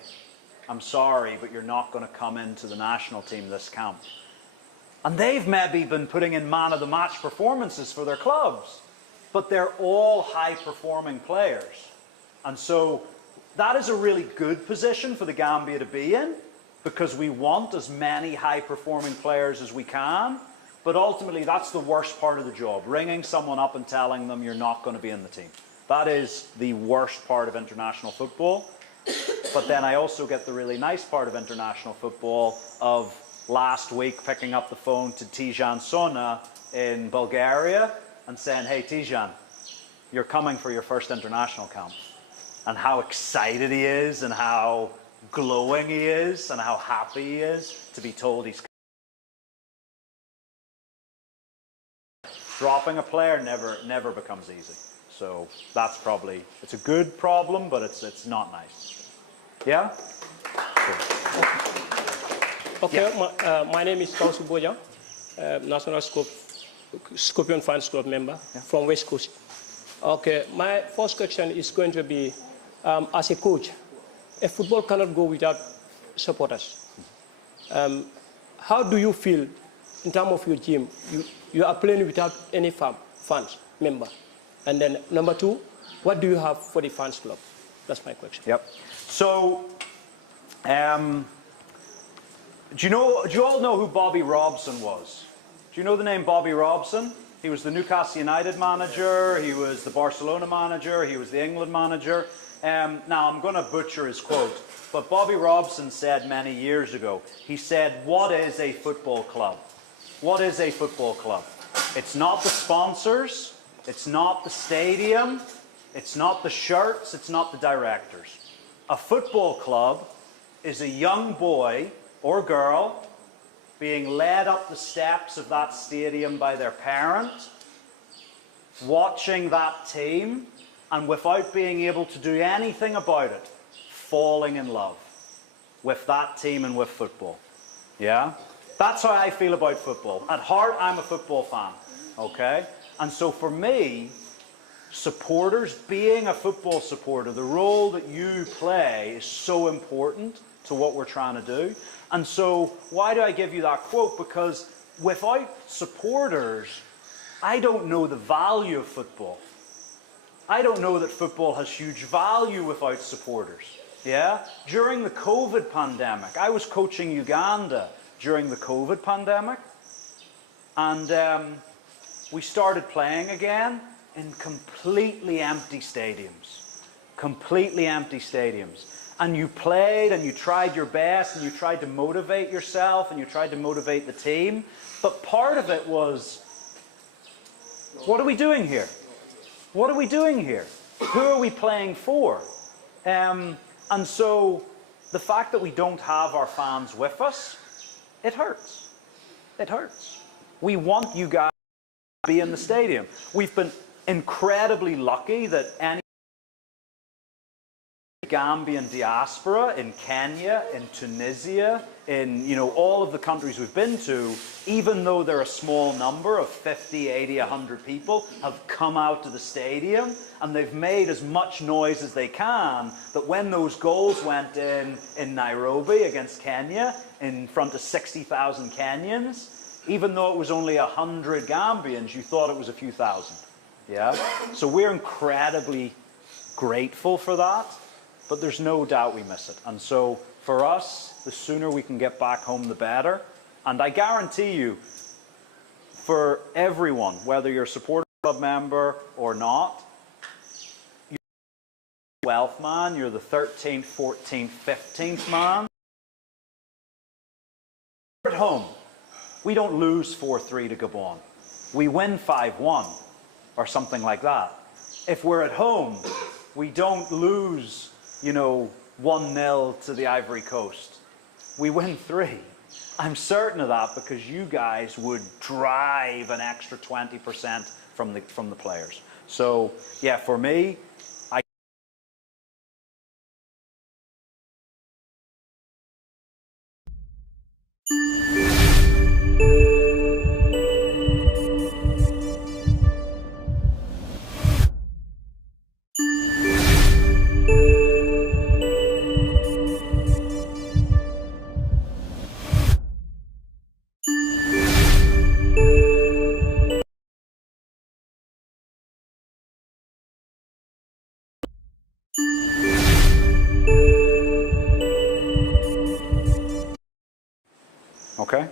I'm sorry, but you're not going to come into the national team this camp. And they've maybe been putting in man-of-the-match performances for their clubs. But they're all high-performing players. And so that is a really good position for the Gambia to be in, because we want as many high-performing players as we can. But ultimately, that's the worst part of the job, ringing someone up and telling them you're not going to be in the team. That is the worst part of international football. But then I also get the really nice part of international football of last week picking up the phone to Tijan Sona in Bulgaria and saying, hey, Tijan, you're coming for your first international camp. And how excited he is and how glowing he is and how happy he is to be told he's dropping a player never becomes easy. So that's probably, it's a good problem, but it's not nice. Yeah? Okay, yeah. My name is Kausu Boja, National Scorpion Fans Club member from West Coast. Okay, my first question is going to be, as a coach, a football cannot go without supporters. How do you feel in terms of your team? You are playing without any fans member. And then number 2, what do you have for the fans club? That's my question. Yep. So, do you all know who Bobby Robson was? Do you know the name Bobby Robson? He was the Newcastle United manager, he was the Barcelona manager, he was the England manager. Now, I'm going to butcher his quote, but Bobby Robson said many years ago, he said, what is a football club? What is a football club? It's not the sponsors, it's not the stadium, it's not the shirts, it's not the directors. A football club is a young boy or girl being led up the steps of that stadium by their parent, watching that team, and without being able to do anything about it, falling in love. with that team and with football. Yeah? That's how I feel about football. At heart, I'm a football fan. Okay? And so for me, supporters, being a football supporter, the role that you play is so important to what we're trying to do. And so why do I give you that quote? Because without supporters, I don't know the value of football. I don't know that football has huge value without supporters. Yeah? During the COVID pandemic, I was coaching Uganda during the COVID pandemic, and we started playing again in completely empty stadiums. Completely empty stadiums. And you played and you tried your best and you tried to motivate yourself and you tried to motivate the team. But part of it was, what are we doing here? What are we doing here? Who are we playing for? And so the fact that we don't have our fans with us, it hurts. It hurts. We want you guys to be in the stadium. We've been incredibly lucky that any Gambian diaspora in Kenya, in Tunisia, in all of the countries we've been to, even though they're a small number of 50, 80, 100 people, have come out to the stadium and they've made as much noise as they can, that when those goals went in Nairobi against Kenya in front of 60,000 Kenyans, even though it was only 100 Gambians, you thought it was a few thousand. Yeah? So we're incredibly grateful for that. But there's no doubt we miss it. And so for us, the sooner we can get back home, the better. And I guarantee you, for everyone, whether you're a supporter club member or not, you're the 12th man, you're the 13th, 14th, 15th man. At home, we don't lose 4-3 to Gabon. We win 5-1 or something like that. If we're at home, we don't lose 1-0 to the Ivory Coast. We win 3. I'm certain of that because you guys would drive an extra 20% from the players. So, yeah, for me, okay?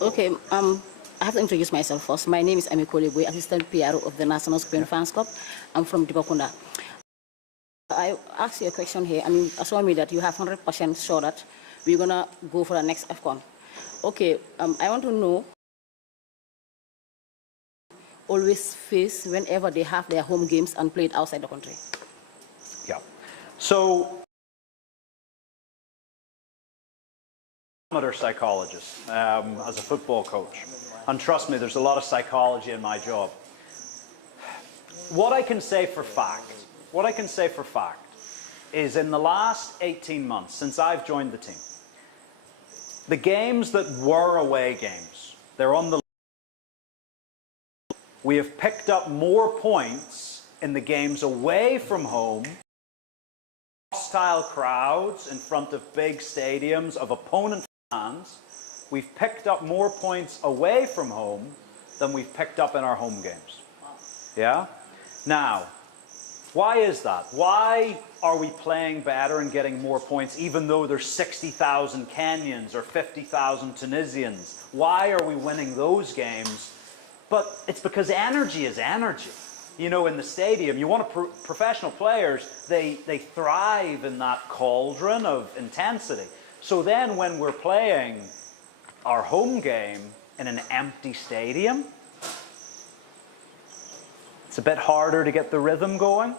Okay, I have to introduce myself first. My name is Ami Koleboy, Assistant PRO of the National Scopion Fans Club. I'm from Dibakunda. I asked you a question here, and you assured me that you have 100% sure that we're going to go for the next AFCON. Okay, I want to know, always face whenever they have their home games and play it outside the country. Yeah. So, I'm a psychologist as a football coach. And trust me, there's a lot of psychology in my job. What I can say for fact is in the last 18 months, since I've joined the team, the games that were away games, they're on the list. We have picked up more points in the games away from home, hostile crowds in front of big stadiums of opponent fans. We've picked up more points away from home than we've picked up in our home games. Yeah? Now, why is that? Why are we playing better and getting more points even though there's 60,000 Kenyans or 50,000 Tunisians? Why are we winning those games? But it's because energy is energy. In the stadium, you want professional players, they thrive in that cauldron of intensity. So then when we're playing our home game in an empty stadium, it's a bit harder to get the rhythm going.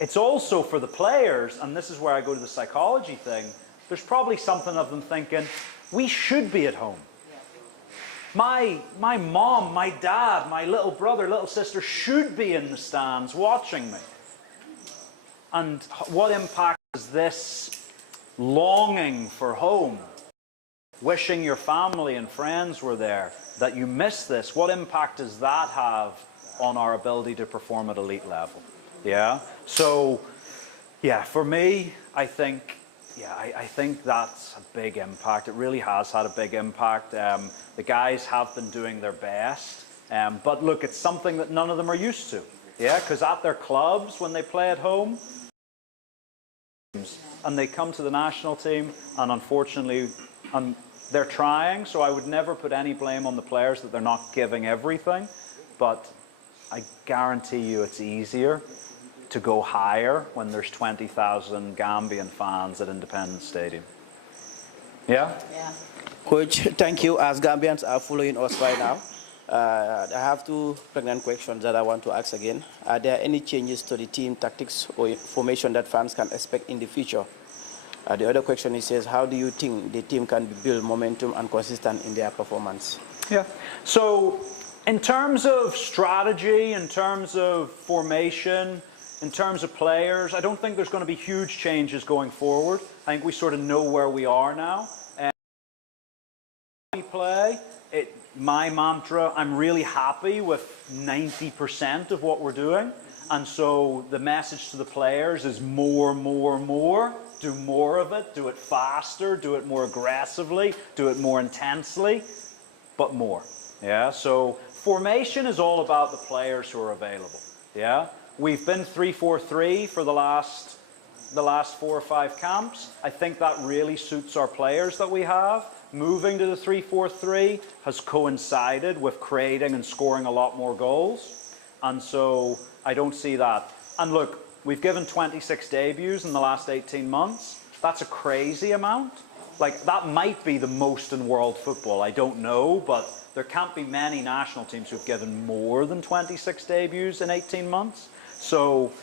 It's also for the players, and this is where I go to the psychology thing, there's probably something of them thinking, we should be at home. My mom, my dad, my little brother, little sister should be in the stands watching me. And what impact is this longing for home, wishing your family and friends were there, that you miss this, what impact does that have on our ability to perform at elite level? Yeah? So, yeah, for me, I think that's a big impact. It really has had a big impact. The guys have been doing their best. But look, it's something that none of them are used to. Yeah, because at their clubs, when they play at home, and they come to the national team, and unfortunately, they're trying, so I would never put any blame on the players that they're not giving everything. But I guarantee you it's easier to go higher when there's 20,000 Gambian fans at Independence Stadium. Yeah? Yeah. Coach, thank you. As Gambians are following us right now, I have two pregnant questions that I want to ask again. Are there any changes to the team tactics or formation that fans can expect in the future? The other question is, says, how do you think the team can build momentum and consistent in their performance? Yeah. So, in terms of strategy, in terms of formation, in terms of players, I don't think there's going to be huge changes going forward. I think we sort of know where we are now. We play. My mantra, I'm really happy with 90% of what we're doing. And so the message to the players is more, more, more. Do more of it. Do it faster. Do it more aggressively. Do it more intensely. But more. Yeah. So formation is all about the players who are available. Yeah. We've been 3-4-3 for the last 4 or 5 camps. I think that really suits our players that we have. Moving to the 3-4-3 has coincided with creating and scoring a lot more goals. And so I don't see that. And look, we've given 26 debuts in the last 18 months. That's a crazy amount. Like, that might be the most in world football. I don't know, but there can't be many national teams who've given more than 26 debuts in 18 months. So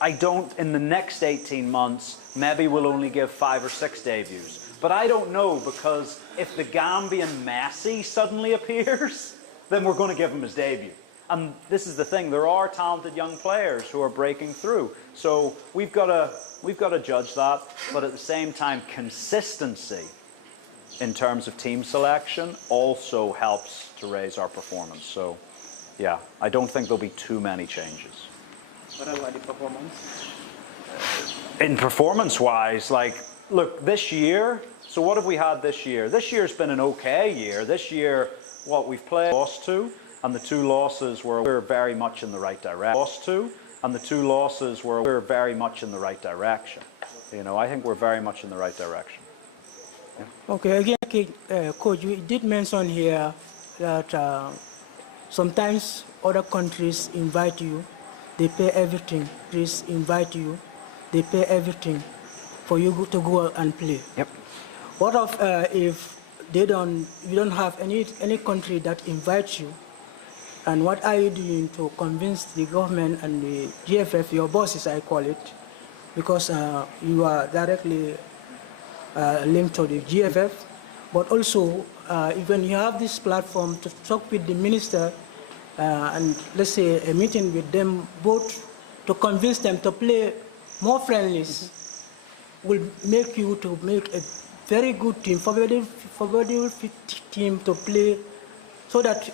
I don't, in the next 18 months, maybe we'll only give 5 or 6 debuts. But I don't know, because if the Gambian Messi suddenly appears, then we're going to give him his debut. And this is the thing, there are talented young players who are breaking through. So we've got to judge that, but at the same time, consistency in terms of team selection also helps to raise our performance. So yeah, I don't think there'll be too many changes. What about the performance? In performance-wise, like, look, this year, so what have we had this year? This year's been an okay year. This year, what we've played, lost 2, and the 2 losses were very much in the right direction. Lost 2, and the 2 losses were very much in the right direction. You know, I think we're very much in the right direction. Yeah. Okay, again, Coach, you did mention here that sometimes other countries invite you, they pay everything. Please invite you, they pay everything for you to go and play. Yep. What if you don't have any country that invites you, and what are you doing to convince the government and the GFF, your bosses I call it, because you are directly linked to the GFF, but also even you have this platform to talk with the minister and let's say a meeting with them both to convince them to play more friendlies will make you to make a very good team, formidable team to play, so that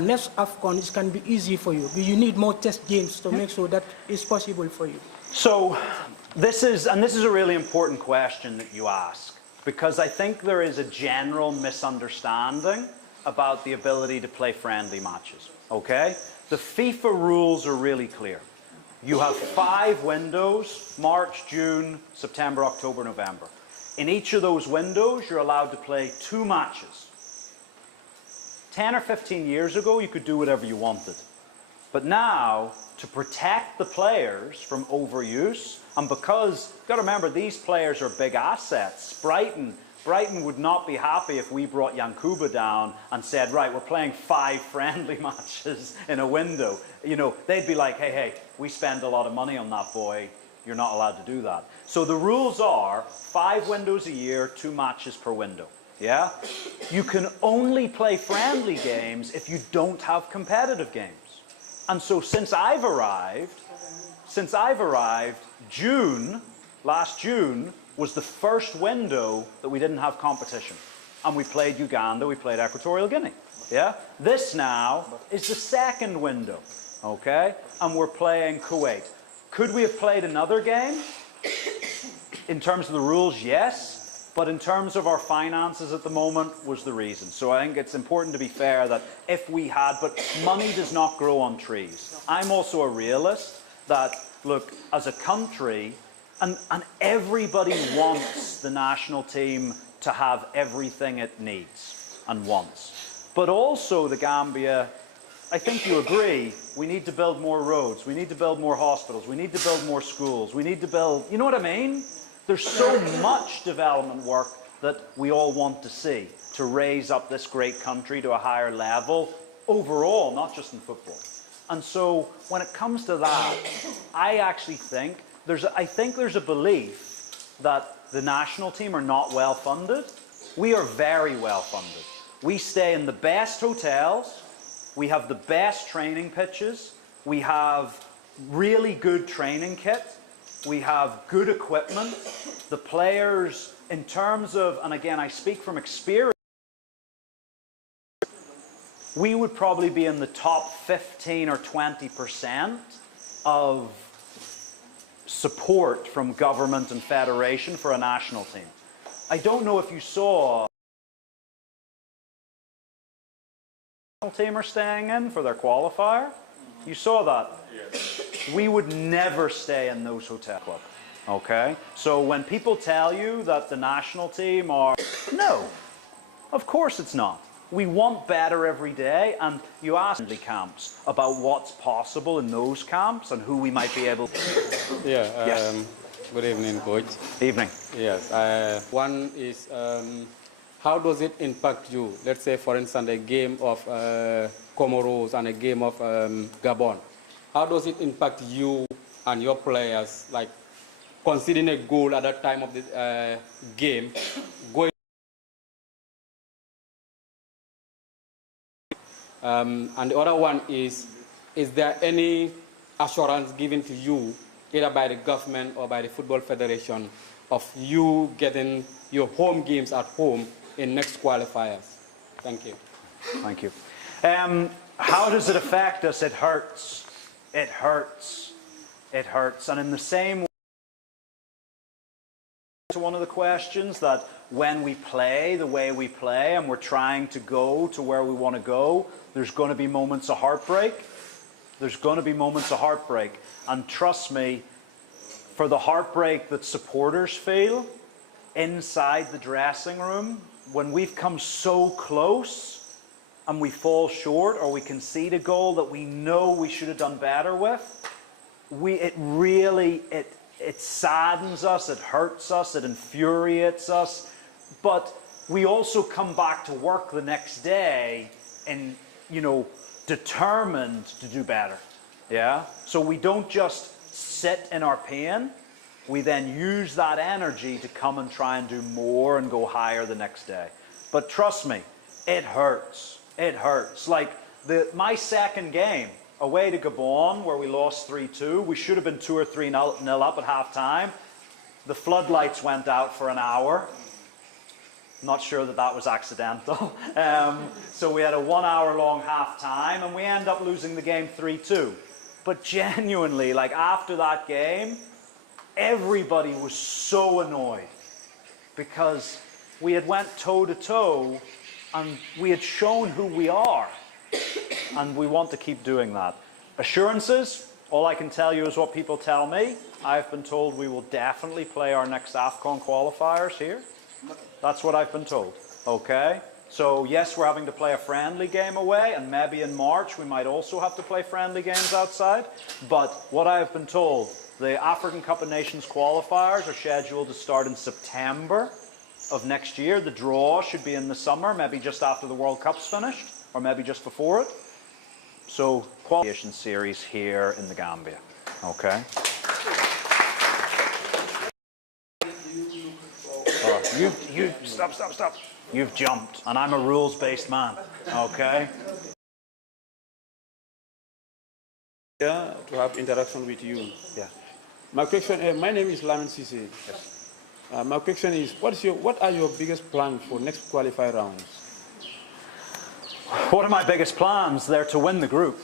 next AFCON can be easy for you. You need more test games to make sure that it's possible for you. So this is a really important question that you ask, because I think there is a general misunderstanding about the ability to play friendly matches, okay? The FIFA rules are really clear. You have 5 windows: March, June, September, October, November. In each of those windows, you're allowed to play 2 matches. 10 or 15 years ago, you could do whatever you wanted. But now, to protect the players from overuse, and because, you've got to remember, these players are big assets. Brighton would not be happy if we brought Yankuba down and said, right, we're playing 5 friendly matches in a window. You know, they'd be like, hey, we spend a lot of money on that boy. You're not allowed to do that. So the rules are 5 windows a year, 2 matches per window. Yeah? You can only play friendly games if you don't have competitive games. And so since I've arrived, last June, was the first window that we didn't have competition. And we played Uganda, we played Equatorial Guinea. Yeah? This now is the second window, okay? And we're playing Kuwait. Could we have played another game? In terms of the rules, yes. But in terms of our finances at the moment was the reason. So I think it's important to be fair that if we had, but money does not grow on trees. I'm also a realist that, look, as a country, and everybody wants the national team to have everything it needs and wants. But also the Gambia, I think you agree, we need to build more roads, we need to build more hospitals, we need to build more schools, we need to build, you know what I mean? There's so much development work that we all want to see to raise up this great country to a higher level overall, not just in football. And so when it comes to that, I actually think there's a belief that the national team are not well funded. We are very well funded. We stay in the best hotels, we have the best training pitches, we have really good training kit, we have good equipment. The players, in terms of, and again I speak from experience, we would probably be in the top 15 or 20% of support from government and federation for a national team. I don't know if you saw the national team are staying in for their qualifier. You saw that? Yes. We would never stay in those hotel clubs. Okay? So when people tell you that the national team are, no, of course it's not. We want better every day, and you ask the camps about what's possible in those camps and who we might be able to. Yeah, yes. Good evening, Coach. Evening. Yes, one is how does it impact you? Let's say, for instance, a game of Comoros and a game of Gabon. How does it impact you and your players, like conceding a goal at that time of the game, going and the other one is there any assurance given to you, either by the government or by the Football Federation, of you getting your home games at home in next qualifiers? Thank you. Thank you. How does it affect us? It hurts. It hurts. It hurts. And in the same way, to one of the questions, that when we play the way we play and we're trying to go to where we want to go, there's going to be moments of heartbreak. There's going to be moments of heartbreak. And trust me, for the heartbreak that supporters feel inside the dressing room, when we've come so close and we fall short or we concede a goal that we know we should have done better with, it saddens us, it hurts us, it infuriates us. But we also come back to work the next day and, determined to do better. Yeah? So we don't just sit in our pain. We then use that energy to come and try and do more and go higher the next day. But trust me, it hurts. It hurts. Like my second game away to Gabon, where we lost 3-2, we should have been 2 or 3-0 up at half-time. The floodlights went out for an hour. Not sure that was accidental. So we had a 1 hour long half-time, and we end up losing the game 3-2. But genuinely, like after that game, everybody was so annoyed because we had went toe-to-toe and we had shown who we are. And we want to keep doing that. Assurances, all I can tell you is what people tell me. I've been told we will definitely play our next AFCON qualifiers here. That's what I've been told. Okay? So yes, we're having to play a friendly game away, and maybe in March we might also have to play friendly games outside. But what I have been told, the African Cup of Nations qualifiers are scheduled to start in September of next year. The draw should be in the summer, maybe just after the World Cup's finished, or maybe just before it. So, qualification series here in the Gambia. Okay? Stop. You've jumped, and I'm a rules-based man. Okay? Yeah, to have interaction with you. Yeah. My question, my name is Lamin Sisi. Yes. My question is, what are your biggest plans for next qualifier rounds? What are my biggest plans? They're to win the group.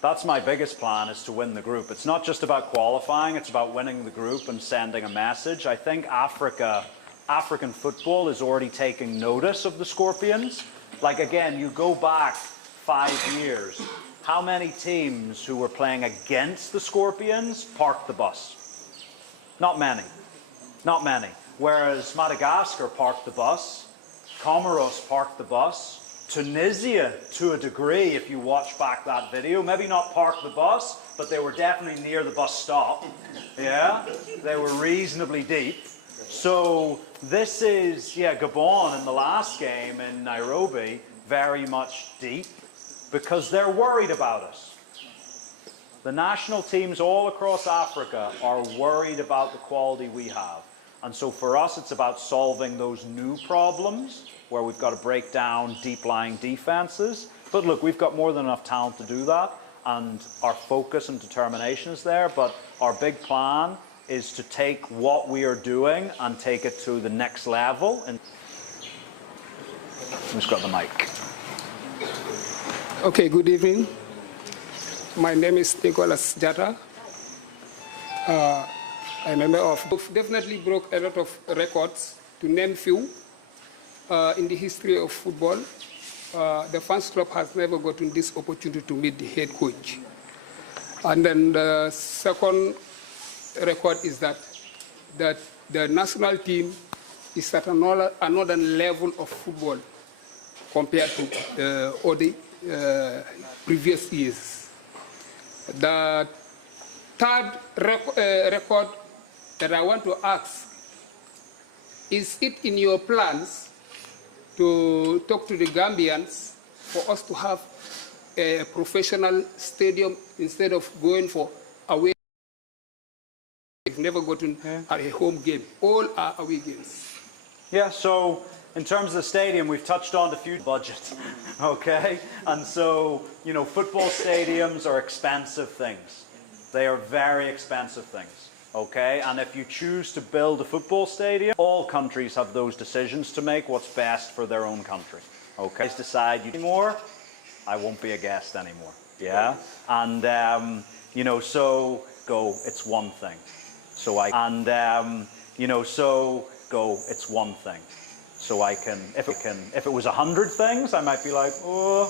That's my biggest plan, is to win the group. It's not just about qualifying, it's about winning the group and sending a message. I think African football is already taking notice of the Scorpions. Like, again, you go back 5 years, how many teams who were playing against the Scorpions parked the bus? Not many. Not many. Whereas Madagascar parked the bus, Comoros parked the bus, Tunisia, to a degree, if you watch back that video, maybe not parked the bus, but they were definitely near the bus stop. Yeah, they were reasonably deep. So this is, yeah, Gabon in the last game in Nairobi, very much deep, because they're worried about us. The national teams all across Africa are worried about the quality we have. And so for us, it's about solving those new problems, where we've got to break down deep-lying defenses. But look, we've got more than enough talent to do that, and our focus and determination is there. But our big plan is to take what we are doing and take it to the next level. And who's got the mic? Okay, good evening. My name is Nicholas Jata. I'm a member of, definitely broke a lot of records, to name few. In the history of football, the fans club has never gotten this opportunity to meet the head coach. And then the second record is that the national team is at another level of football compared to all the previous years. The third record that I want to ask, is it in your plans to talk to the Gambians for us to have a professional stadium instead of going for away? We've never gotten a home game. All are away games. Yeah, so in terms of the stadium, we've touched on the future budget, okay? And so, you know, football stadiums are expensive things. They are very expensive things. Okay, and if you choose to build a football stadium, all countries have those decisions to make, what's best for their own country. Okay, if you decide you anymore, I won't be a guest anymore. Yeah, and you know, so go. It's one thing. So you know, so go. It's one thing. So I can, if it was 100 things, I might be like, oh,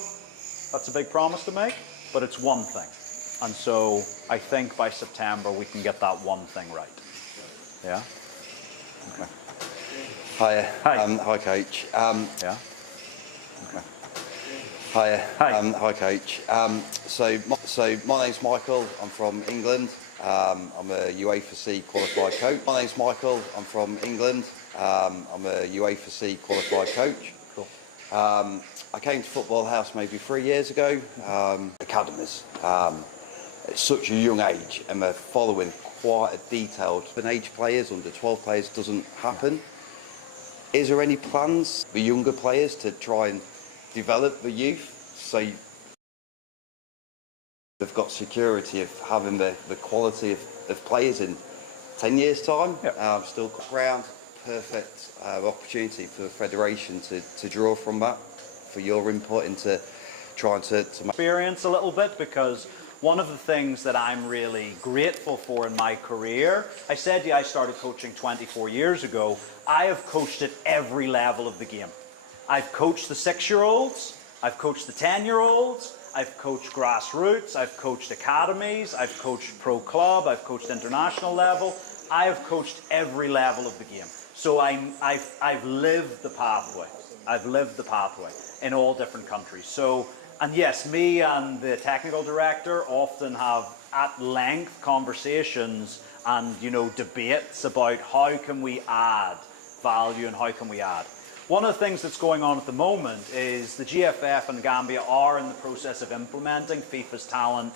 that's a big promise to make. But it's one thing. And so I think by September we can get that one thing right. Yeah? Okay. Hi. Hi. Hi, Coach. Yeah? Okay. Hi. Hi. Hi, Coach. So my name's Michael. I'm from England. I'm a UEFA-C qualified coach. My name's Michael. I'm from England. I'm a UEFA-C qualified coach. Cool. I came to Football House maybe 3 years ago. Academies. At such a young age, and we're following quite a detailed age players, under 12 players doesn't happen. Is there any plans for younger players to try and develop the youth so they've got security of having the quality of players in 10 years' time? Yep. Still ground, perfect opportunity for the Federation to draw from that, for your input into trying to experience a little bit, because one of the things that I'm really grateful for in my career, I said to you I started coaching 24 years ago. I have coached at every level of the game. I've coached the 6-year-olds, I've coached the 10-year-olds, I've coached grassroots, I've coached academies, I've coached pro club, I've coached international level. I have coached every level of the game. So I've lived the pathway. I've lived the pathway in all different countries. So, and yes, me and the technical director often have at length conversations and, you know, debates about how can we add value and how can we add. One of the things that's going on at the moment is the GFF and Gambia are in the process of implementing FIFA's talent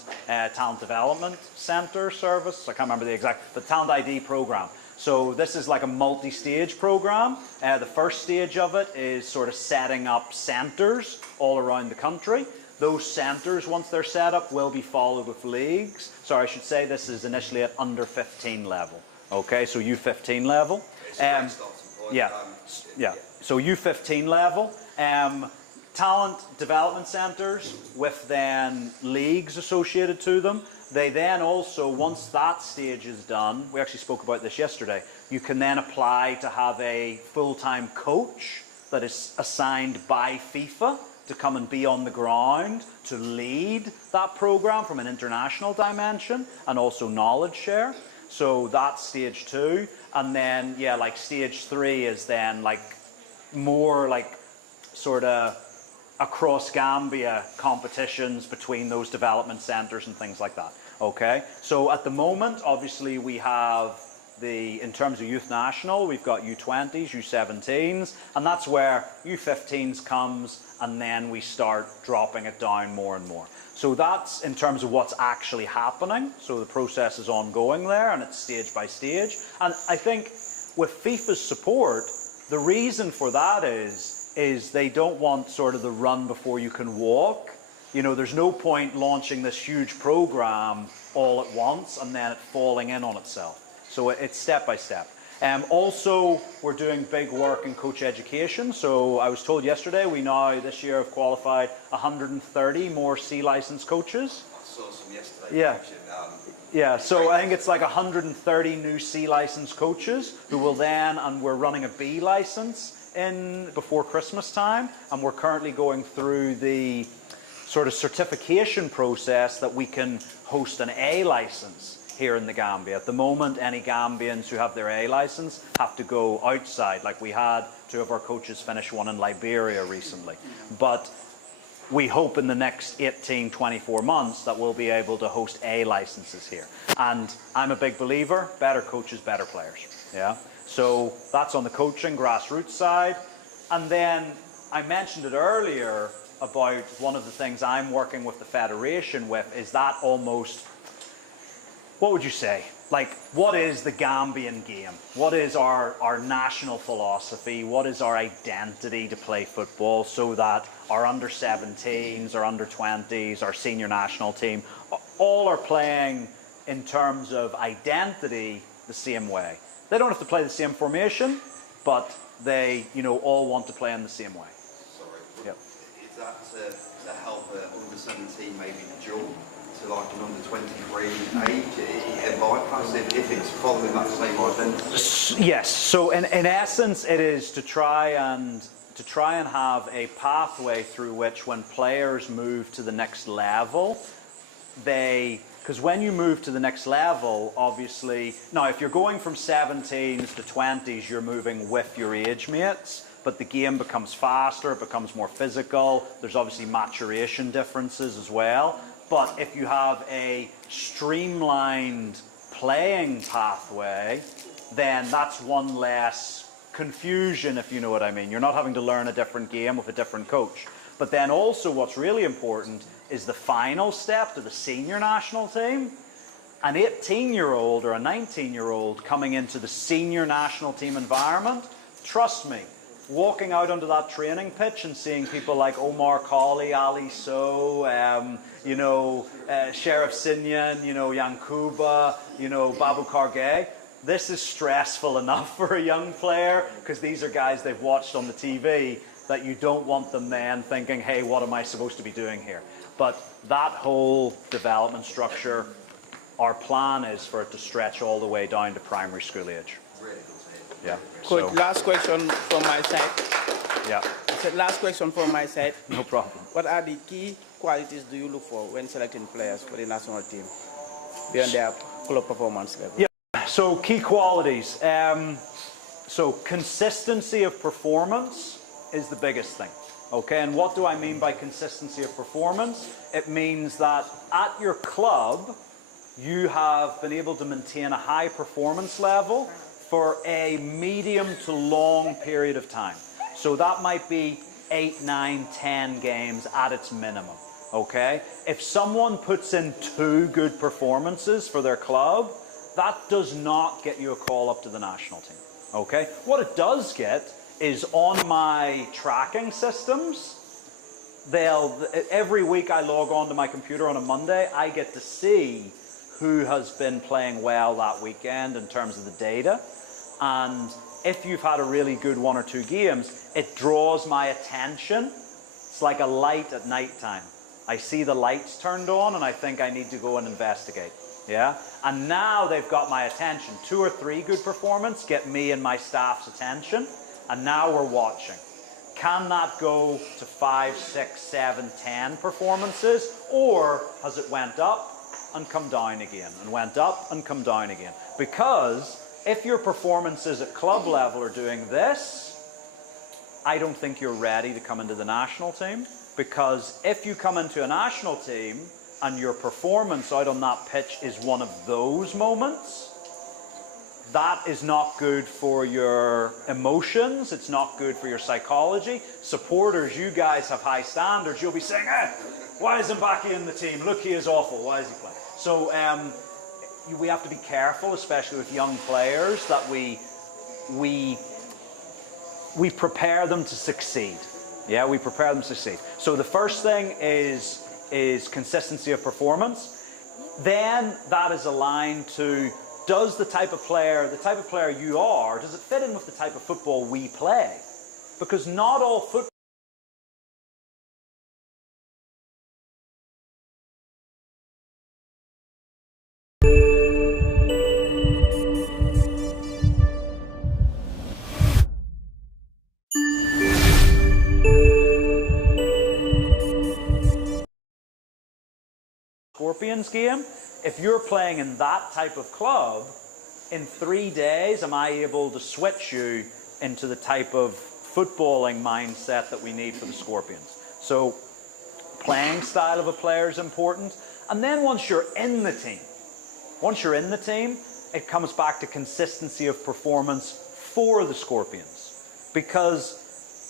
development centre service. I can't remember the exact, but talent ID program. So this is like a multi-stage program. The first stage of it is sort of setting up centres all around the country. Those centres, once they're set up, will be followed with leagues. Sorry, I should say this is initially at under 15 level. Okay, so U15 level. Yeah, yeah. So U15 level. Talent development centres with then leagues associated to them. They then also, once that stage is done, we actually spoke about this yesterday, you can then apply to have a full-time coach that is assigned by FIFA to come and be on the ground to lead that program from an international dimension and also knowledge share. So that's stage 2. And then, yeah, like stage 3 is then like more like sort of across Gambia competitions between those development centres and things like that. Okay, so at the moment, obviously we have in terms of youth national, we've got U20s, U17s, and that's where U15s comes, and then we start dropping it down more and more. So that's in terms of what's actually happening. So the process is ongoing there, and it's stage by stage. And I think with FIFA's support, the reason for that is they don't want sort of the run before you can walk. You know, there's no point launching this huge program all at once and then it falling in on itself. So it's step by step. Also, we're doing big work in coach education. So I was told yesterday we now this year have qualified 130 more C licensed coaches. I saw some yesterday. Yeah. Yeah, so I think it's like 130 new C licensed coaches who will then, and we're running a B license before Christmas time, and we're currently going through the sort of certification process that we can host an A license here in the Gambia. At the moment, any Gambians who have their A license have to go outside. Like we had 2 of our coaches finish one in Liberia recently. But we hope in the next 18, 24 months that we'll be able to host A licenses here. And I'm a big believer, better coaches, better players. Yeah. So that's on the coaching, grassroots side. And then I mentioned it earlier about one of the things I'm working with the Federation with is that almost, what would you say? Like, what is the Gambian game? What is our national philosophy? What is our identity to play football so that our under-17s, our under-20s, our senior national team, all are playing in terms of identity the same way. They don't have to play the same formation, but they, you know, all want to play in the same way. Sorry. Yep. Is that to help under-17 maybe jump to like an under-23 age? It bypass if it's following that same identity? Yes. So in essence, it is to try and have a pathway through which when players move to the next level, because when you move to the next level, obviously, now if you're going from 17s to 20s, you're moving with your age mates, but the game becomes faster, it becomes more physical, there's obviously maturation differences as well. But if you have a streamlined playing pathway, then that's one less confusion, if you know what I mean. You're not having to learn a different game with a different coach. But then also what's really important is the final step to the senior national team. An 18-year-old or a 19-year-old coming into the senior national team environment, trust me, walking out onto that training pitch and seeing people like Omar Colley, Ali So, you know, Sheriff Sinyan, you know, Yankuba, you know, Babu Kargay, this is stressful enough for a young player because these are guys they've watched on the TV that you don't want them then thinking, hey, what am I supposed to be doing here? But that whole development structure, our plan is for it to stretch all the way down to primary school age. Yeah. Coach, So, last question from my side. yeah. I said last question from my side. No problem. What are the key qualities do you look for when selecting players for the national team beyond their club performance level? Yeah. So key qualities. So consistency of performance is the biggest thing. Okay, and what do I mean by consistency of performance? It means that at your club, you have been able to maintain a high performance level for a medium to long period of time. So that might be 8, 9, 10 games at its minimum. Okay? If someone puts in 2 good performances for their club, that does not get you a call up to the national team. Okay? What it does get is on my tracking systems, every week I log on to my computer on a Monday, I get to see who has been playing well that weekend in terms of the data. And if you've had a really good 1 or 2 games, it draws my attention. It's like a light at night time. I see the lights turned on and I think I need to go and investigate. Yeah? And now they've got my attention. 2 or 3 good performances get me and my staff's attention. And now we're watching. Can that go to 5, 6, 7, 10 performances? Or has it went up and come down again, and went up and come down again? Because if your performances at club level are doing this, I don't think you're ready to come into the national team. Because if you come into a national team and your performance out on that pitch is one of those moments, that is not good for your emotions. It's not good for your psychology. Supporters, you guys have high standards. You'll be saying, why isn't Baki in the team? Look, he is awful. Why is he playing? So we have to be careful, especially with young players, that we prepare them to succeed. Yeah, we prepare them to succeed. So the first thing is consistency of performance. Then that is aligned to, does the type of player you are, does it fit in with the type of football we play? Because not all football Scorpions game, if you're playing in that type of club, in 3 days am I able to switch you into the type of footballing mindset that we need for the Scorpions. So playing style of a player is important. And then once you're in the team, it comes back to consistency of performance for the Scorpions. Because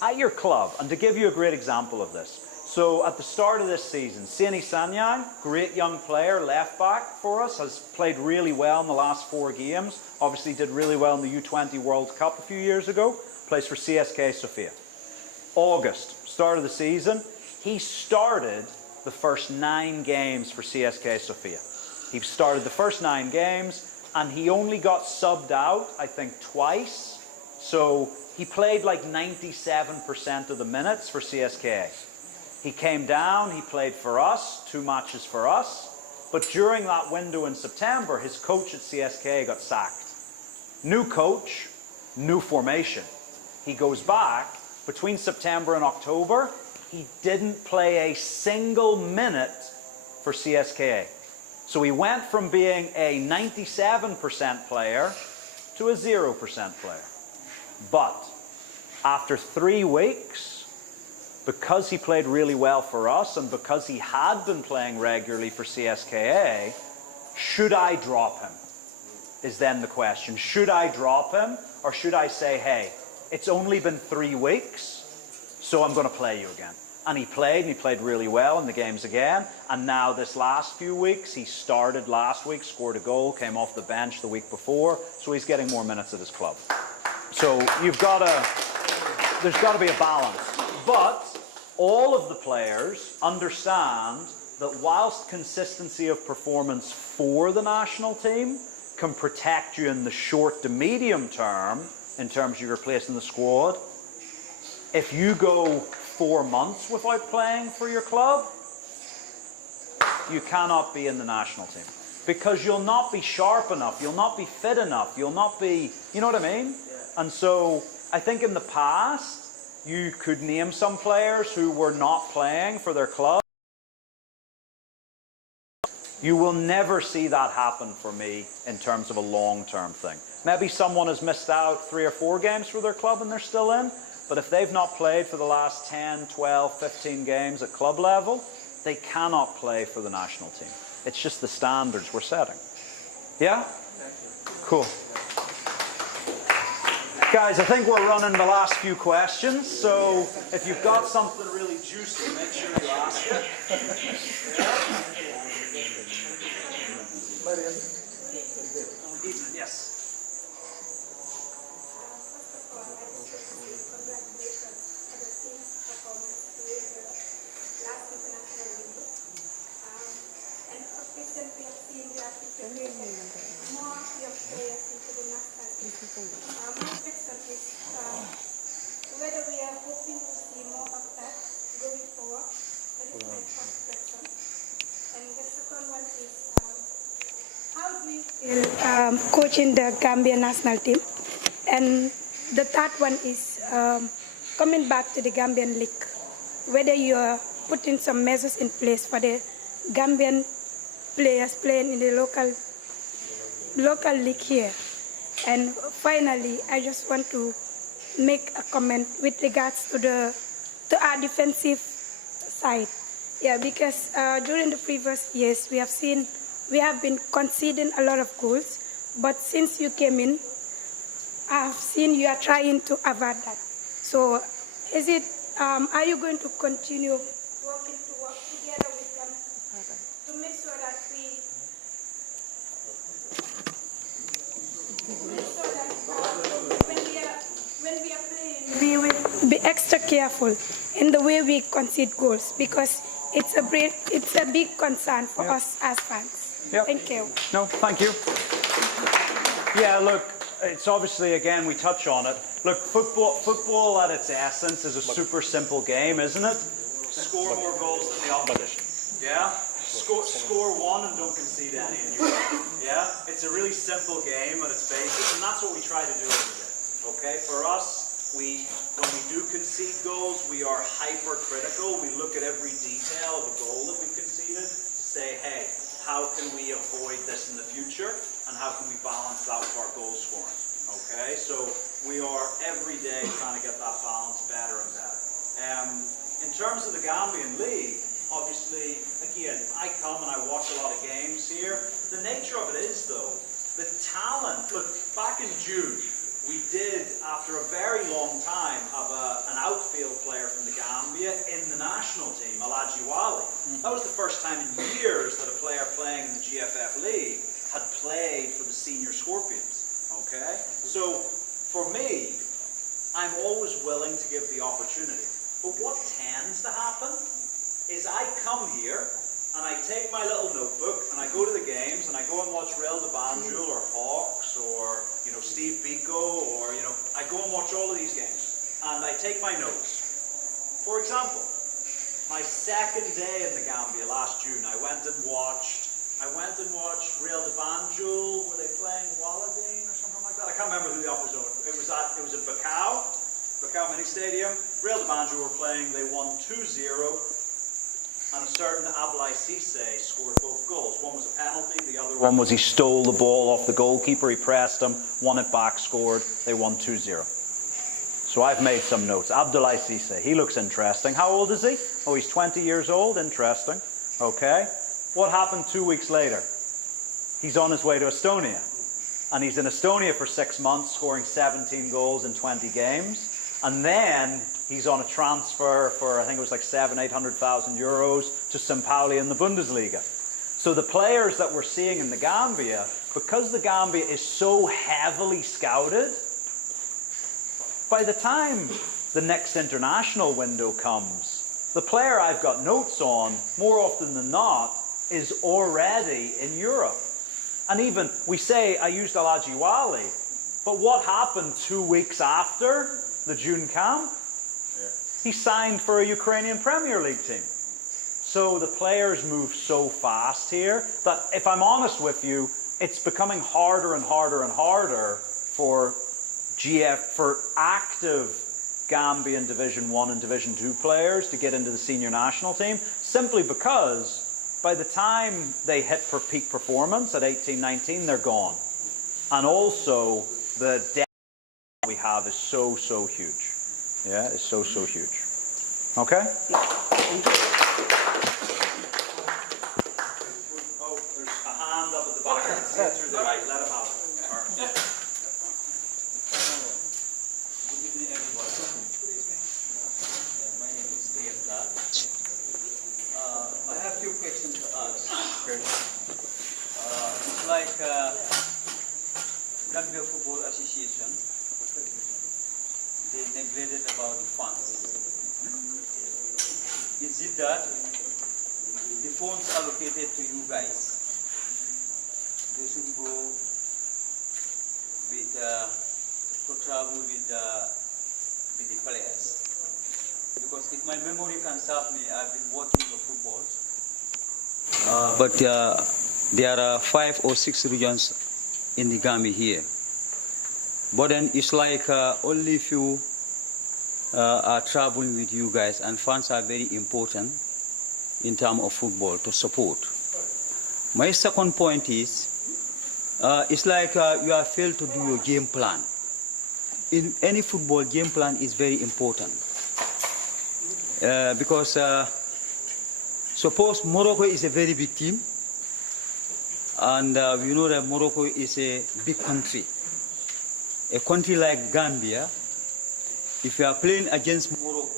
at your club, and to give you a great example of this, so at the start of this season, Sani Sanyang, great young player, left back for us, has played really well in the last 4 games. Obviously did really well in the U20 World Cup a few years ago. Plays for CSK Sofia. August, start of the season, he started the first 9 games for CSK Sofia. He started the first 9 games and he only got subbed out, I think, twice. So he played like 97% of the minutes for CSK. He came down, he played for us, 2 matches for us. But during that window in September, his coach at CSK got sacked. New coach, new formation. He goes back. Between September and October, he didn't play a single minute for CSKA. So he went from being a 97% player to a 0% player. But after 3 weeks, because he played really well for us and because he had been playing regularly for CSKA, should I drop him? Is then the question. Should I drop him or should I say, hey, it's only been 3 weeks, so I'm going to play you again? And he played really well in the games again. And now this last few weeks, he started last week, scored a goal, came off the bench the week before, so he's getting more minutes at his club. So there's got to be a balance. But all of the players understand that whilst consistency of performance for the national team can protect you in the short to medium term, in terms of your place in the squad, if you go 4 months without playing for your club, you cannot be in the national team. Because you'll not be sharp enough, you'll not be fit enough, you'll not be, you know what I mean? Yeah. And so I think in the past, you could name some players who were not playing for their club. You will never see that happen for me in terms of a long-term thing. Maybe someone has missed out 3 or 4 games for their club and they're still in, but if they've not played for the last 10, 12, 15 games at club level, they cannot play for the national team. It's just the standards we're setting. Yeah? Cool. Guys, I think we're running the last few questions, so if you've got something really juicy, make sure you ask it. Yes. to get more young players into the national team. My question is whether we are hoping to see more of that going forward. That is my first question. And the second one is how do you feel coaching the Gambia national team? And the third one is coming back to the Gambian League, whether you are putting some measures in place for the Gambian players playing in the local league here. And finally, I just want to make a comment with regards to our defensive side. Yeah, because during the previous years, we have been conceding a lot of goals, but since you came in, I have seen you are trying to avert that. So, are you going to continue working together with them to make sure that when we are playing, we will be extra careful in the way we concede goals, because it's a big concern for us as fans. Thank you. No, thank you. Yeah, look, it's obviously, again, we touch on it. Look, football at its essence is a super simple game, isn't it? Score more goals than the opposition. Yeah? Score one and don't concede any in your game. Yeah? It's a really simple game at its basis, and that's what we try to do every day. Okay? For us, when we do concede goals, we are hypercritical. We look at every detail of a goal that we've conceded to say, hey, how can we avoid this in the future? And how can we balance that with our goal scoring? Okay, so we are every day trying to get that balance better and better. In terms of the Gambian League, obviously, again, I come and I watch a lot of games here. The nature of it is, though, the talent. Look, back in June, we did, after a very long time, have an outfield player from the Gambia in the national team, Alaji Wali. That was the first time in years that a player playing in the GFF League had played for the senior Scorpions. Okay? So, for me, I'm always willing to give the opportunity. But what tends to happen is I come here and I take my little notebook and I go to the games and I go and watch Real de Banjul or Hawks or, Steve Biko or, I go and watch all of these games and I take my notes. For example, my second day in the Gambia last June, I went and watched Real de Banjul. Were they playing Walladine or something like that? I can't remember who the opposition was. It was at Bacau Mini Stadium. Real de Banjul were playing. They won 2-0. And a certain Ablaye Cisse scored both goals. One was a penalty. The other one was he stole the ball off the goalkeeper. He pressed him, won it back, scored. They won 2-0. So I've made some notes. Abdoulaye Cisse. He looks interesting. How old is he? Oh, he's 20 years old. Interesting. Okay. What happened 2 weeks later? He's on his way to Estonia. And he's in Estonia for 6 months, scoring 17 goals in 20 games. And then he's on a transfer for, I think it was like 700,000 to 800,000 euros to St. Pauli in the Bundesliga. So the players that we're seeing in the Gambia, because the Gambia is so heavily scouted, by the time the next international window comes, the player I've got notes on, more often than not, is already in Europe. And even, we say, I used Alaji Wali, but what happened 2 weeks after the June camp? He signed for a Ukrainian Premier League team. So the players move so fast here that, if I'm honest with you, it's becoming harder and harder and harder for active Gambian Division 1 and Division 2 players to get into the senior national team, simply because by the time they hit peak performance at 18, 19, they're gone. And also, the depth we have is so, so huge. Yeah, it's so, so huge. Okay? Oh, there's a hand up at the back. Through the right. Let him have it. Good evening, everybody. My name is Priyanka. I have 2 questions to ask. It's like Gambia Football Association, they neglected about the funds. Is it that the funds allocated to you guys they should go with, to travel with the players. Because if my memory can serve me, I've been watching the footballs. But there are 5 or 6 regions in the Gambia here. But then it's like only few are traveling with you guys, and fans are very important in terms of football to support. My second point is, it's like you have failed to do your game plan. In any football, game plan is very important. Because suppose Morocco is a very big team, and we know that Morocco is a big country. A country like Gambia, if you are playing against Morocco,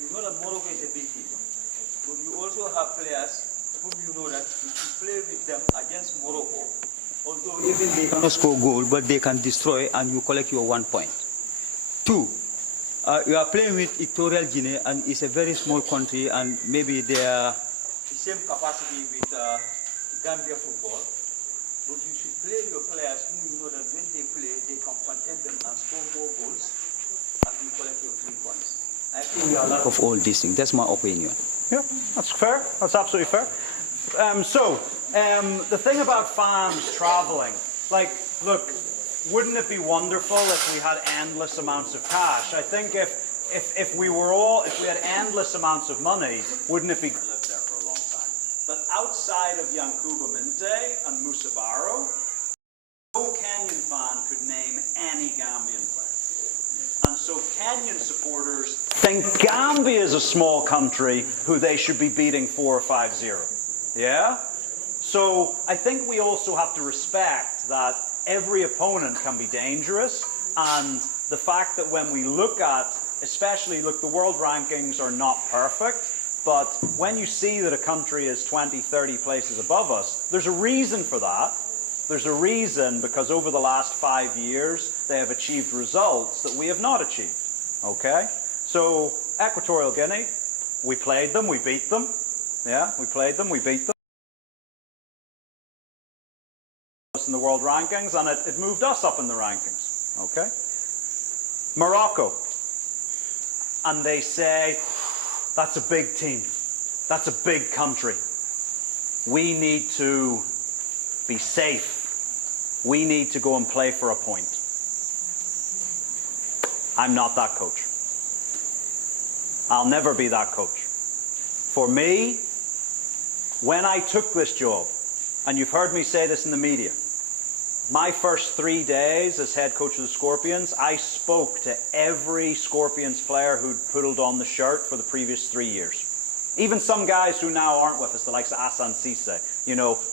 you know that Morocco is a big team, but you also have players whom you know that if you play with them against Morocco, although even they cannot score goal, but they can destroy and you collect your 1 point. 2, you are playing with Equatorial Guinea, and it's a very small country, and maybe they are the same capacity with Gambia football. But you should play your players whom you know that when they play, they can content them and score more goals, and you collect your 3 points. I think we are lack of all these things. That's my opinion. Yeah, that's fair. That's absolutely fair. The thing about fans traveling, like, look, wouldn't it be wonderful if we had endless amounts of cash? I think if we had endless amounts of money, wouldn't it be good to live there for a long time? But outside of Yankuba Minte and Musabaro, no Kenyan fan could name any Gambian player. And so Kenyan supporters think Gambia is a small country who they should be beating 4 or 5-0. Yeah? So I think we also have to respect that every opponent can be dangerous, and the fact that when we look at, especially, look, the world rankings are not perfect, but when you see that a country is 20, 30 places above us, there's a reason for that. There's a reason because over the last 5 years, they have achieved results that we have not achieved. Okay? So, Equatorial Guinea, we played them, we beat them. Yeah, we played them, we beat them. In the world rankings, and it moved us up in the rankings. Okay? Morocco. And they say, that's a big team. That's a big country. We need to be safe. We need to go and play for a point. I'm not that coach. I'll never be that coach. For me, when I took this job, and you've heard me say this in the media, my first 3 days as head coach of the Scorpions, I spoke to every Scorpions player who'd put on the shirt for the previous 3 years. Even some guys who now aren't with us, the likes of Asan Cisse,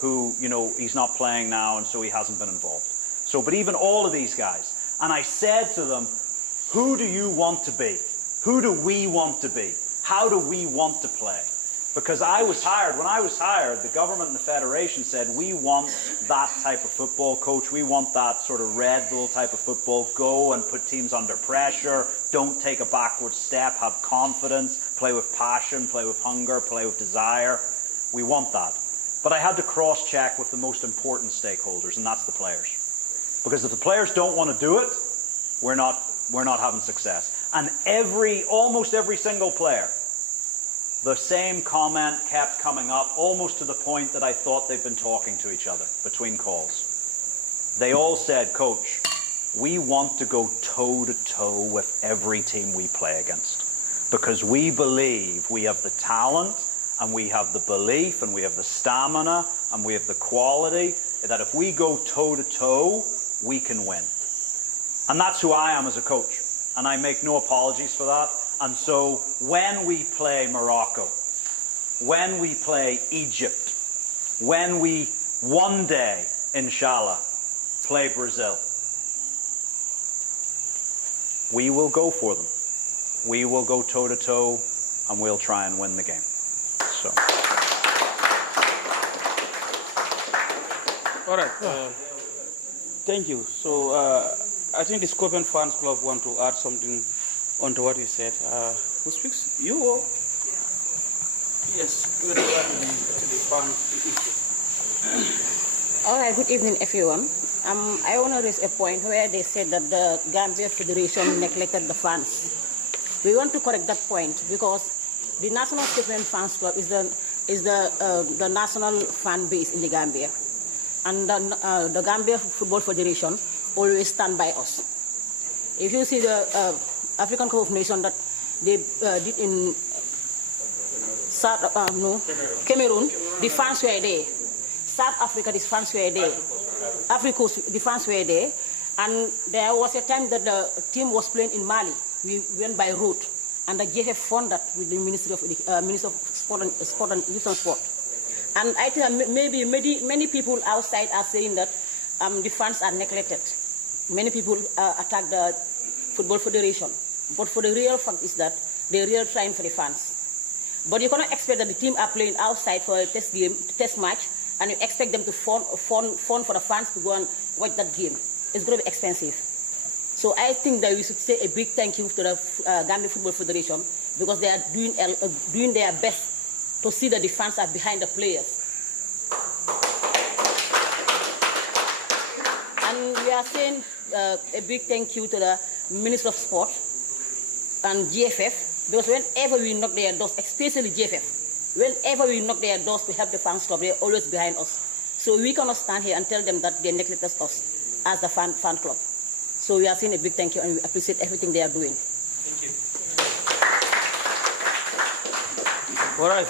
who, he's not playing now and so he hasn't been involved. So, but even all of these guys. And I said to them, who do you want to be? Who do we want to be? How do we want to play? Because I was hired, when I was hired, the government and the federation said, we want that type of football, coach. We want that sort of Red Bull type of football. Go and put teams under pressure. Don't take a backward step. Have confidence. Play with passion. Play with hunger. Play with desire. We want that. But I had to cross-check with the most important stakeholders, and that's the players. Because if the players don't want to do it, we're not having success. And almost every single player, the same comment kept coming up, almost to the point that I thought they'd been talking to each other between calls. They all said, Coach, we want to go toe-to-toe with every team we play against. Because we believe we have the talent, and we have the belief, and we have the stamina, and we have the quality, that if we go toe-to-toe, we can win. And that's who I am as a coach. And I make no apologies for that. And so when we play Morocco, when we play Egypt, when we one day, inshallah, play Brazil, we will go for them. We will go toe-to-toe, and we'll try and win the game. So. All right. Thank you. So I think the Scorpion Fans Club want to add something onto what you said. Who speaks? You or? Yes, with regard to the fan issue. All right, good evening, everyone. I want to raise a point where they said that the Gambia Federation neglected the fans. We want to correct that point because the National Scopian Fans Club is the national fan base in the Gambia. And the Gambia Football Federation always stand by us. If you see the African Cup of Nations that they did in Cameroon, the fans were there. South Africa, the fans were there. Africa, the fans were there. And there was a time that the team was playing in Mali. We went by road. And the GFF funded that with the Ministry of Sport and Youth and Sport. And I think maybe many people outside are saying that the fans are neglected. Many people attack the Football Federation. But for the real fact is that they're really trying for the fans. But you cannot expect that the team are playing outside for a test match, and you expect them to fund for the fans to go and watch that game. It's going to be expensive. So I think that we should say a big thank you to the Gambia Football Federation because they are doing their best to see that the fans are behind the players. And we are saying a big thank you to the Minister of Sport and GFF because whenever we knock their doors, especially GFF, whenever we knock their doors to help the fans club, they're always behind us. So we cannot stand here and tell them that they neglected us as the fan club. So we are saying a big thank you and we appreciate everything they are doing. Thank you. All right.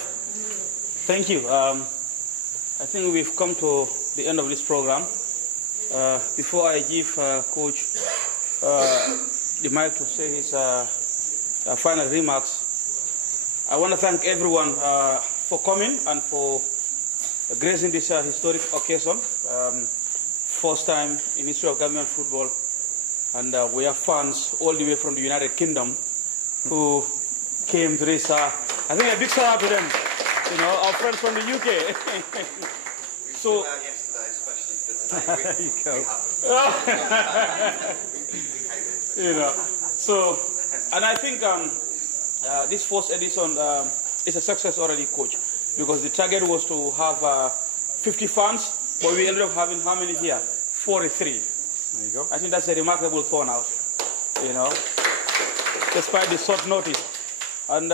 Thank you. I think we've come to the end of this program. Before I give Coach the mic to say his final remarks, I want to thank everyone for coming and for gracing this historic occasion. First time in history of Gambian football. And we have fans all the way from the United Kingdom who came to this. I think a big shout out to them, you know, our friends from the UK. So, yesterday, especially for today, you know, so, and I think this first edition is a success already, Coach, because the target was to have 50 fans, but we ended up having how many here? 43. There you go. I think that's a remarkable turnout, you know, despite the short notice. And